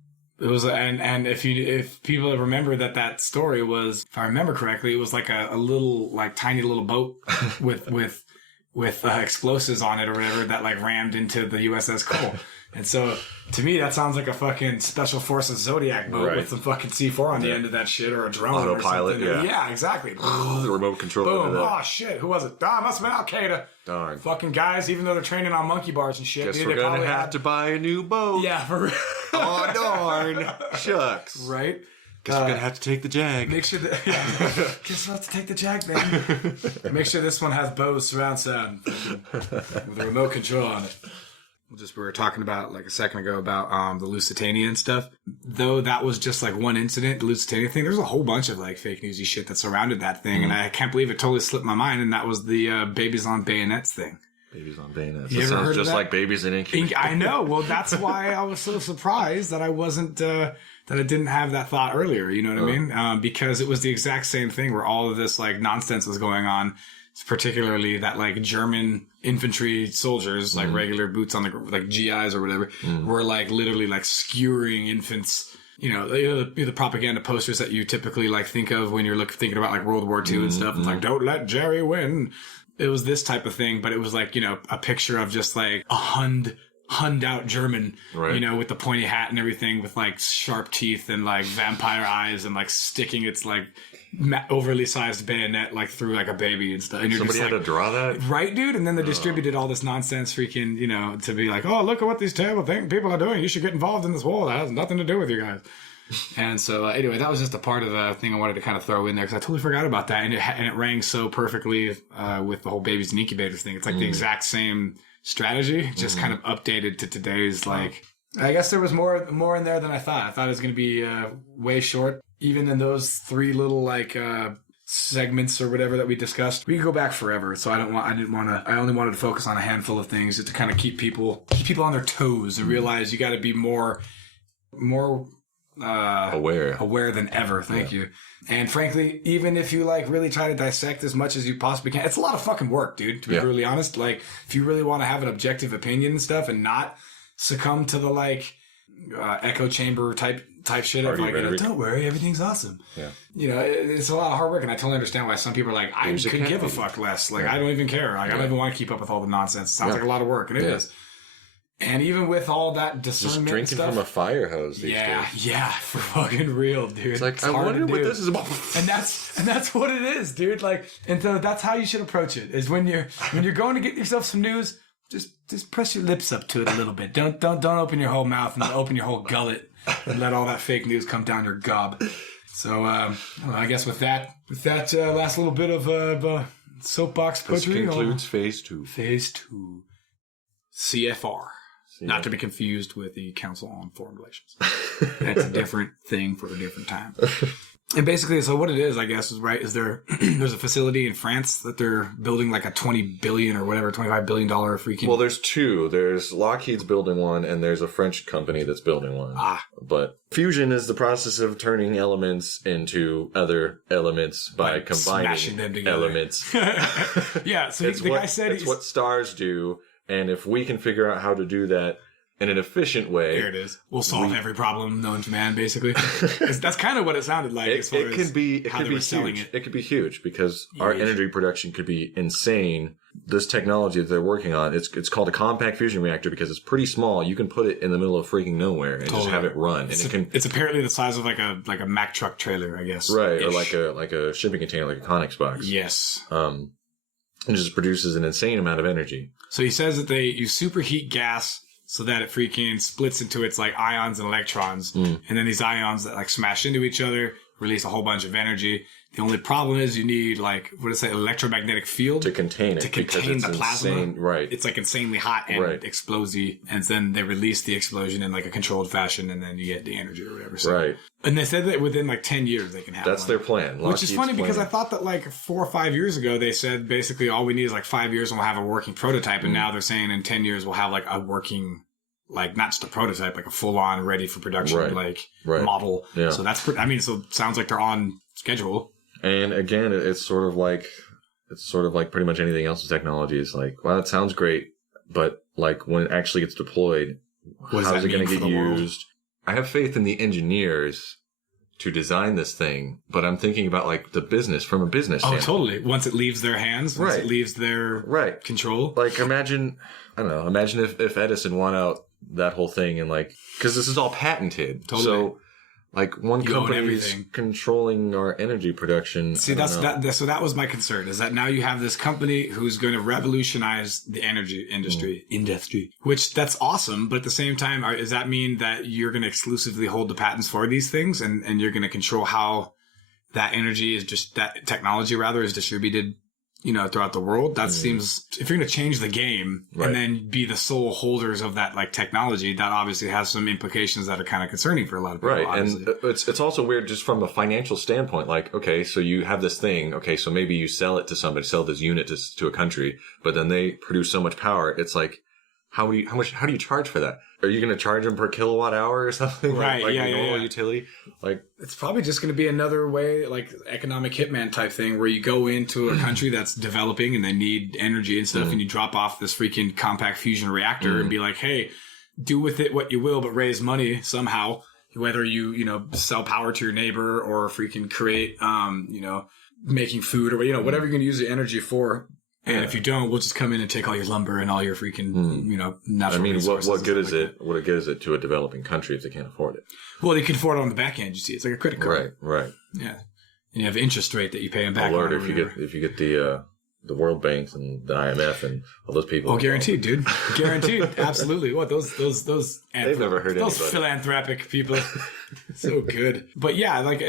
It was, and if people remember that story was, if I remember correctly, it was like a little, like tiny little boat with explosives on it or whatever that like rammed into the USS Cole. And so to me, that sounds like a fucking Special Forces Zodiac boat with some fucking C4 on the end of that shit, or a drone autopilot, or something. Yeah, exactly. The remote control. Boom. Oh shit, who was it? It must have been Al Qaeda. Darn. Fucking guys, even though they're training on monkey bars and shit. Guess dude, we're gonna have to buy a new boat. Yeah, for real. Oh darn. Shucks. Right? Guess we're gonna have to take the Jag. Make sure that guess we'll have to take the Jag, man. Make sure this one has Bose surround sound with a remote control on it. We were talking about like a second ago about the Lusitania and stuff. Though that was just like one incident, the Lusitania thing. There's a whole bunch of like fake newsy shit that surrounded that thing, and I can't believe it totally slipped my mind. And that was the babies on bayonets thing. Babies on bayonets. You That ever heard sounds of just that? like babies in ink. I know. Well, that's why I was so surprised that I wasn't that I didn't have that thought earlier. You know what I mean? Because it was the exact same thing where all of this like nonsense was going on. Particularly that like German infantry soldiers, like regular boots on the like GIs or whatever, were like literally like skewering infants. You know, the propaganda posters that you typically like think of when you're thinking about like World War II and stuff. It's like, don't let Jerry win. It was this type of thing, but it was like, you know, a picture of just like a Hunned out German, you know, with the pointy hat and everything, with like sharp teeth and like vampire eyes and like sticking its like overly sized bayonet like through like a baby and stuff. And you're Somebody just had like, to draw that? right, dude? And then they distributed all this nonsense freaking, you know, to be like, oh, look at what these terrible things people are doing. You should get involved in this war. That has nothing to do with you guys. And so anyway, that was just a part of the thing I wanted to kind of throw in there because I totally forgot about that. And it rang so perfectly with the whole babies and incubators thing. It's like the exact same strategy, just kind of updated to today's like. I guess there was more in there than I thought. I thought it was going to be way short. Even in those 3 little like segments or whatever that we discussed, we could go back forever. So I only wanted to focus on a handful of things just to kind of keep people on their toes and realize you got to be more aware than ever. Thank you. And frankly, even if you like really try to dissect as much as you possibly can, it's a lot of fucking work, dude, to be really honest. Like if you really want to have an objective opinion and stuff and not succumb to the like echo chamber type shit of like, don't worry, everything's awesome. Yeah. You know, it's a lot of hard work, and I totally understand why some people are like, I could give a fuck less. Like, I don't even care. Like, I don't even want to keep up with all the nonsense. It sounds like a lot of work, and it is. And even with all that discernment, just drinking from a fire hose these days. Yeah, for fucking real, dude. It's like, I wonder what this is about. And that's what it is, dude. Like, and so that's how you should approach it. Is when you're going to get yourself some news, just press your lips up to it a little bit. Don't open your whole mouth and open your whole gullet and let all that fake news come down your gob. So I guess with that last little bit of soapbox poetry, this concludes phase 2. Phase 2, CFR. Not to be confused with the Council on Foreign Relations. That's a different thing for a different time. And basically, so what it is, I guess, is there's a facility in France that they're building like a $20 billion or whatever, $25 billion freaking... Well, there's two. There's Lockheed's building one, and there's a French company that's building one. But fusion is the process of turning elements into other elements by combining smashing them together. Elements. Yeah, so the guy said... It's what stars do, and if we can figure out how to do that in an efficient way... There it is. We'll solve every problem known to man, basically. That's kind of what it sounded like as far as how they were selling it. It could be huge because our energy production could be insane. This technology that they're working on, it's called a compact fusion reactor because it's pretty small. You can put it in the middle of freaking nowhere and just have it run. It's apparently the size of like a Mack truck trailer, I guess. Right, or like a shipping container, like a Conex box. Yes. It just produces an insane amount of energy. So he says that they use superheat gas so that it freaking splits into its like ions and electrons. And then these ions that like smash into each other release a whole bunch of energy. The only problem is you need like, what is it, electromagnetic field? To contain it. To contain the plasma. Insane, right. It's like insanely hot and explosive. And then they release the explosion in like a controlled fashion and then you get the energy or whatever. So. Right. And they said that within like 10 years they can have That's one. their plan. Which is funny because I thought that like 4 or 5 years ago they said basically all we need is like 5 years and we'll have a working prototype. And now they're saying in 10 years we'll have like a working... like not just a prototype, like a full-on ready for production, model. Yeah. So that's, so it sounds like they're on schedule. And again, it's sort of like pretty much anything else with technology. It's like, well, it sounds great, but like when it actually gets deployed, how is it going to get used? I have faith in the engineers to design this thing, but I'm thinking about like the business from a business standpoint. Totally. Once it leaves their hands, once it leaves their control. Like imagine if Edison won out that whole thing and like, because this is all patented. Totally. So like one company is controlling our energy production. See, so that was my concern, is that now you have this company who's going to revolutionize the energy industry, which that's awesome. But at the same time, does that mean that you're going to exclusively hold the patents for these things and you're going to control how that energy is that technology rather is distributed, throughout the world? That seems, if you're going to change the game and then be the sole holders of that like technology, that obviously has some implications that are kind of concerning for a lot of people. Right. Obviously. And it's also weird just from a financial standpoint. Like, okay, so you have this thing. Okay, so maybe you sell it to somebody, sell this unit to a country, but then they produce so much power. It's like, how do you charge for that? Are you going to charge them per kilowatt hour or something? Right. Like a normal utility? Like, it's probably just going to be another way, like economic hitman type thing, where you go into a country that's developing and they need energy and stuff, and you drop off this freaking compact fusion reactor and be like, hey, do with it what you will, but raise money somehow. Whether you sell power to your neighbor or freaking create, making food or whatever you're going to use the energy for. And if you don't, we'll just come in and take all your lumber and all your freaking, natural resources. What good is it? What good is it to a developing country if they can't afford it? Well, they can afford it on the back end. You see, it's like a credit card. Right. Yeah, and you have interest rate that you pay them back. Oh, Lord, if you get the World Banks and the IMF and all those people. Oh, guaranteed, dude. Guaranteed. Absolutely. What those they've never heard those anybody. Philanthropic people. So good. But yeah, like.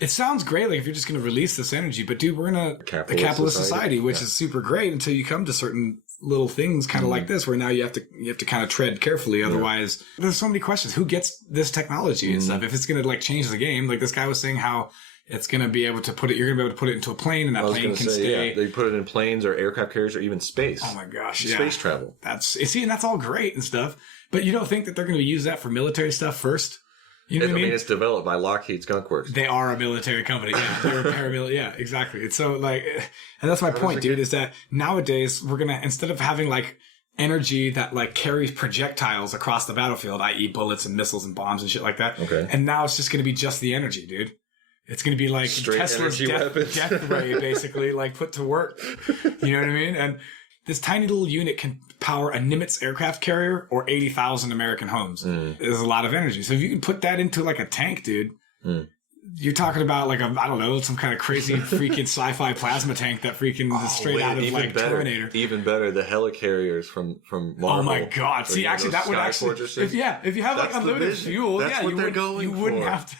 It sounds great, like if you're just going to release this energy, but dude, we're in a capitalist society, which is super great until you come to certain little things kind of like this, where now you have to kind of tread carefully. Otherwise, there's so many questions. Who gets this technology and stuff? If it's going to like change the game, like this guy was saying how it's going to be able to you're going to be able to put it into a plane and that plane can stay. Yeah, they put it in planes or aircraft carriers or even space. Oh my gosh. Space travel. And that's all great and stuff. But you don't think that they're going to use that for military stuff first? You know what I mean? It's developed by Lockheed Skunk Works. They are a military company. Yeah, they're a paramilitary. Yeah, exactly. It's so like, and that's my point, dude, is that nowadays we're going to, instead of having like energy that like carries projectiles across the battlefield, i.e. bullets and missiles and bombs and shit like that. Okay. And now it's just going to be just the energy, dude. It's going to be like straight Tesla's death ray, basically, like put to work. You know what I mean? And this tiny little unit can power a Nimitz aircraft carrier or 80,000 American homes. There's a lot of energy. So if you can put that into like a tank, dude, you're talking about like I don't know, some kind of crazy freaking sci-fi plasma tank that freaking is straight out of like Terminator. Even better, the helicarriers from Marvel. Oh my god! See, actually, that would actually, if you have like unlimited fuel, you wouldn't have to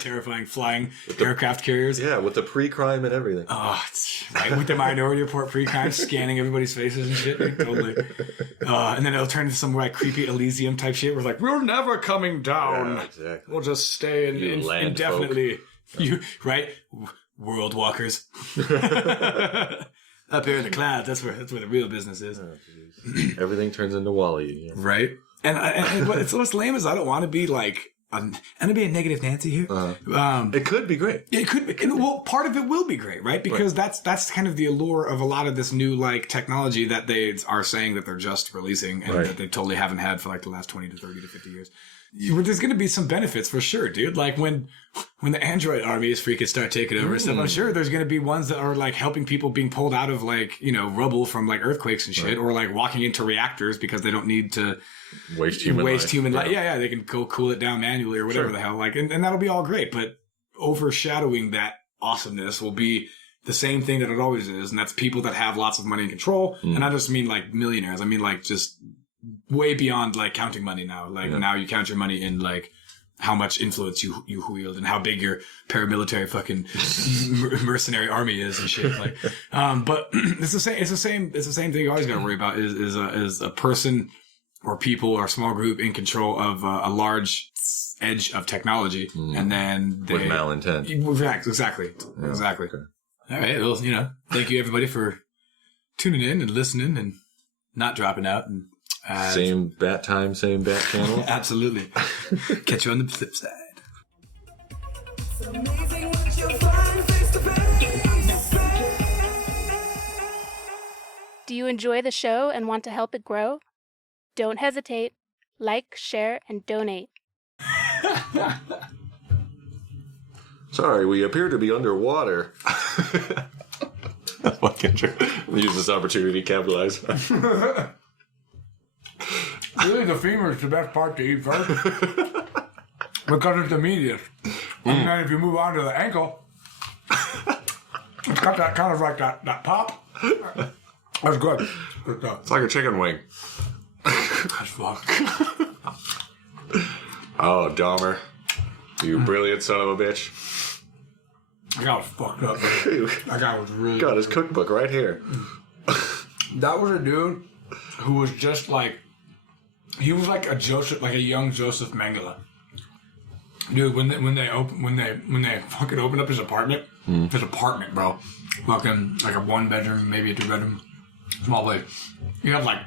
terrifying flying aircraft carriers. Yeah, with the pre-crime and everything. Oh, right with the Minority Report pre-crime, scanning everybody's faces and shit. Like, totally. And then it'll turn into some like creepy Elysium type shit. We're like, we're never coming down. Yeah, exactly. We'll just stay indefinitely. You right, world walkers. Up here in the clouds, that's where the real business is. Oh, everything turns into Wall-E. Yeah. Right. And what's lame is I don't want to be like I'm gonna be a negative Nancy here. It could be great. It could be. Well, part of it will be great, right? Because that's kind of the allure of a lot of this new like technology that they are saying that they're just releasing and that they totally haven't had for like the last 20 to 30 to 50 years. There's going to be some benefits for sure, dude. Like when the android armies freaking start taking over and stuff, I'm sure there's going to be ones that are like helping people being pulled out of like, rubble from like earthquakes and shit, or like walking into reactors because they don't need to waste human life. Yeah. They can go cool it down manually or whatever the hell. Like, and that'll be all great. But overshadowing that awesomeness will be the same thing that it always is. And that's people that have lots of money and control. And I just mean like millionaires. I mean like just way beyond like counting money now. Like now you count your money in like how much influence you wield and how big your paramilitary fucking mercenary army is and shit. Like, but it's the same thing you always got to worry about is a person or people or a small group in control of a large edge of technology, and then with malintent. Exactly. Okay. All right. Well, thank you everybody for tuning in and listening and not dropping out and. Same bat time, same bat channel. Absolutely. Catch you on the flip side. Do you enjoy the show and want to help it grow? Don't hesitate. Like, share, and donate. Sorry, we appear to be underwater. That's fucking true. Use this opportunity to capitalize. Really, the femur is the best part to eat first. Because it's the meatiest. And then if you move on to the ankle, it's got that kind of like that pop. That's good. It's like a chicken wing. That's fuck. Oh, Dahmer. You brilliant son of a bitch. That guy was fucked up, man. That guy was really got his cookbook right here. That was a dude who was just like, he was like a young Joseph Mengele. Dude, when they fucking opened up his apartment, bro, fucking like a 1-bedroom, maybe a 2-bedroom, small place. He had like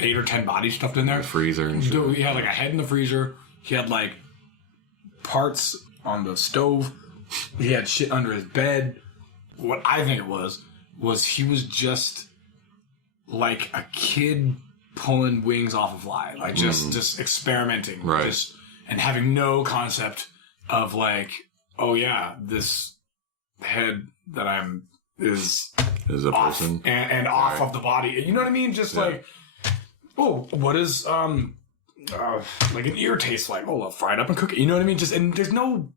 8 or 10 bodies stuffed in there. Freezer and shit. Dude, he had like a head in the freezer. He had like parts on the stove. He had shit under his bed. What I think it was he was just like a kid pulling wings off a fly, like just experimenting, right? And having no concept of like, oh yeah, this head that I'm is a off person and off of the body. You know what I mean? Just like, oh, what is like an ear taste like? Oh, fried up and cook it. You know what I mean? Just and there's no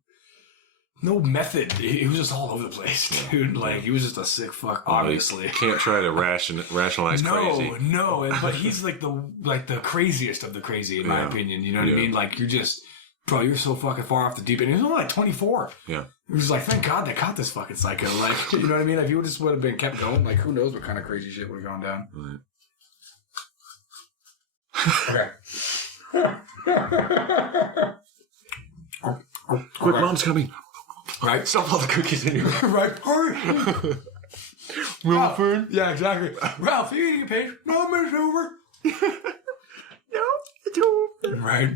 method. He was just all over the place, dude. Like, he was just a sick fuck, obviously. Can't try to rationalize crazy. No, but he's like the craziest of the crazy, in my opinion. You know what I mean? Like, you're just, bro, you're so fucking far off the deep end. He was only like 24. Yeah. He was like, thank God they caught this fucking psycho. Like, you know what I mean? If he just would have been kept going, like, who knows what kind of crazy shit would have gone down. Right. Okay. Quick, Mom's coming. Right? Stop all the cookies in here. Right? Hurry! Ralph, yeah, exactly. Ralph, you eating a page? No, it's over. No, it's over. Right?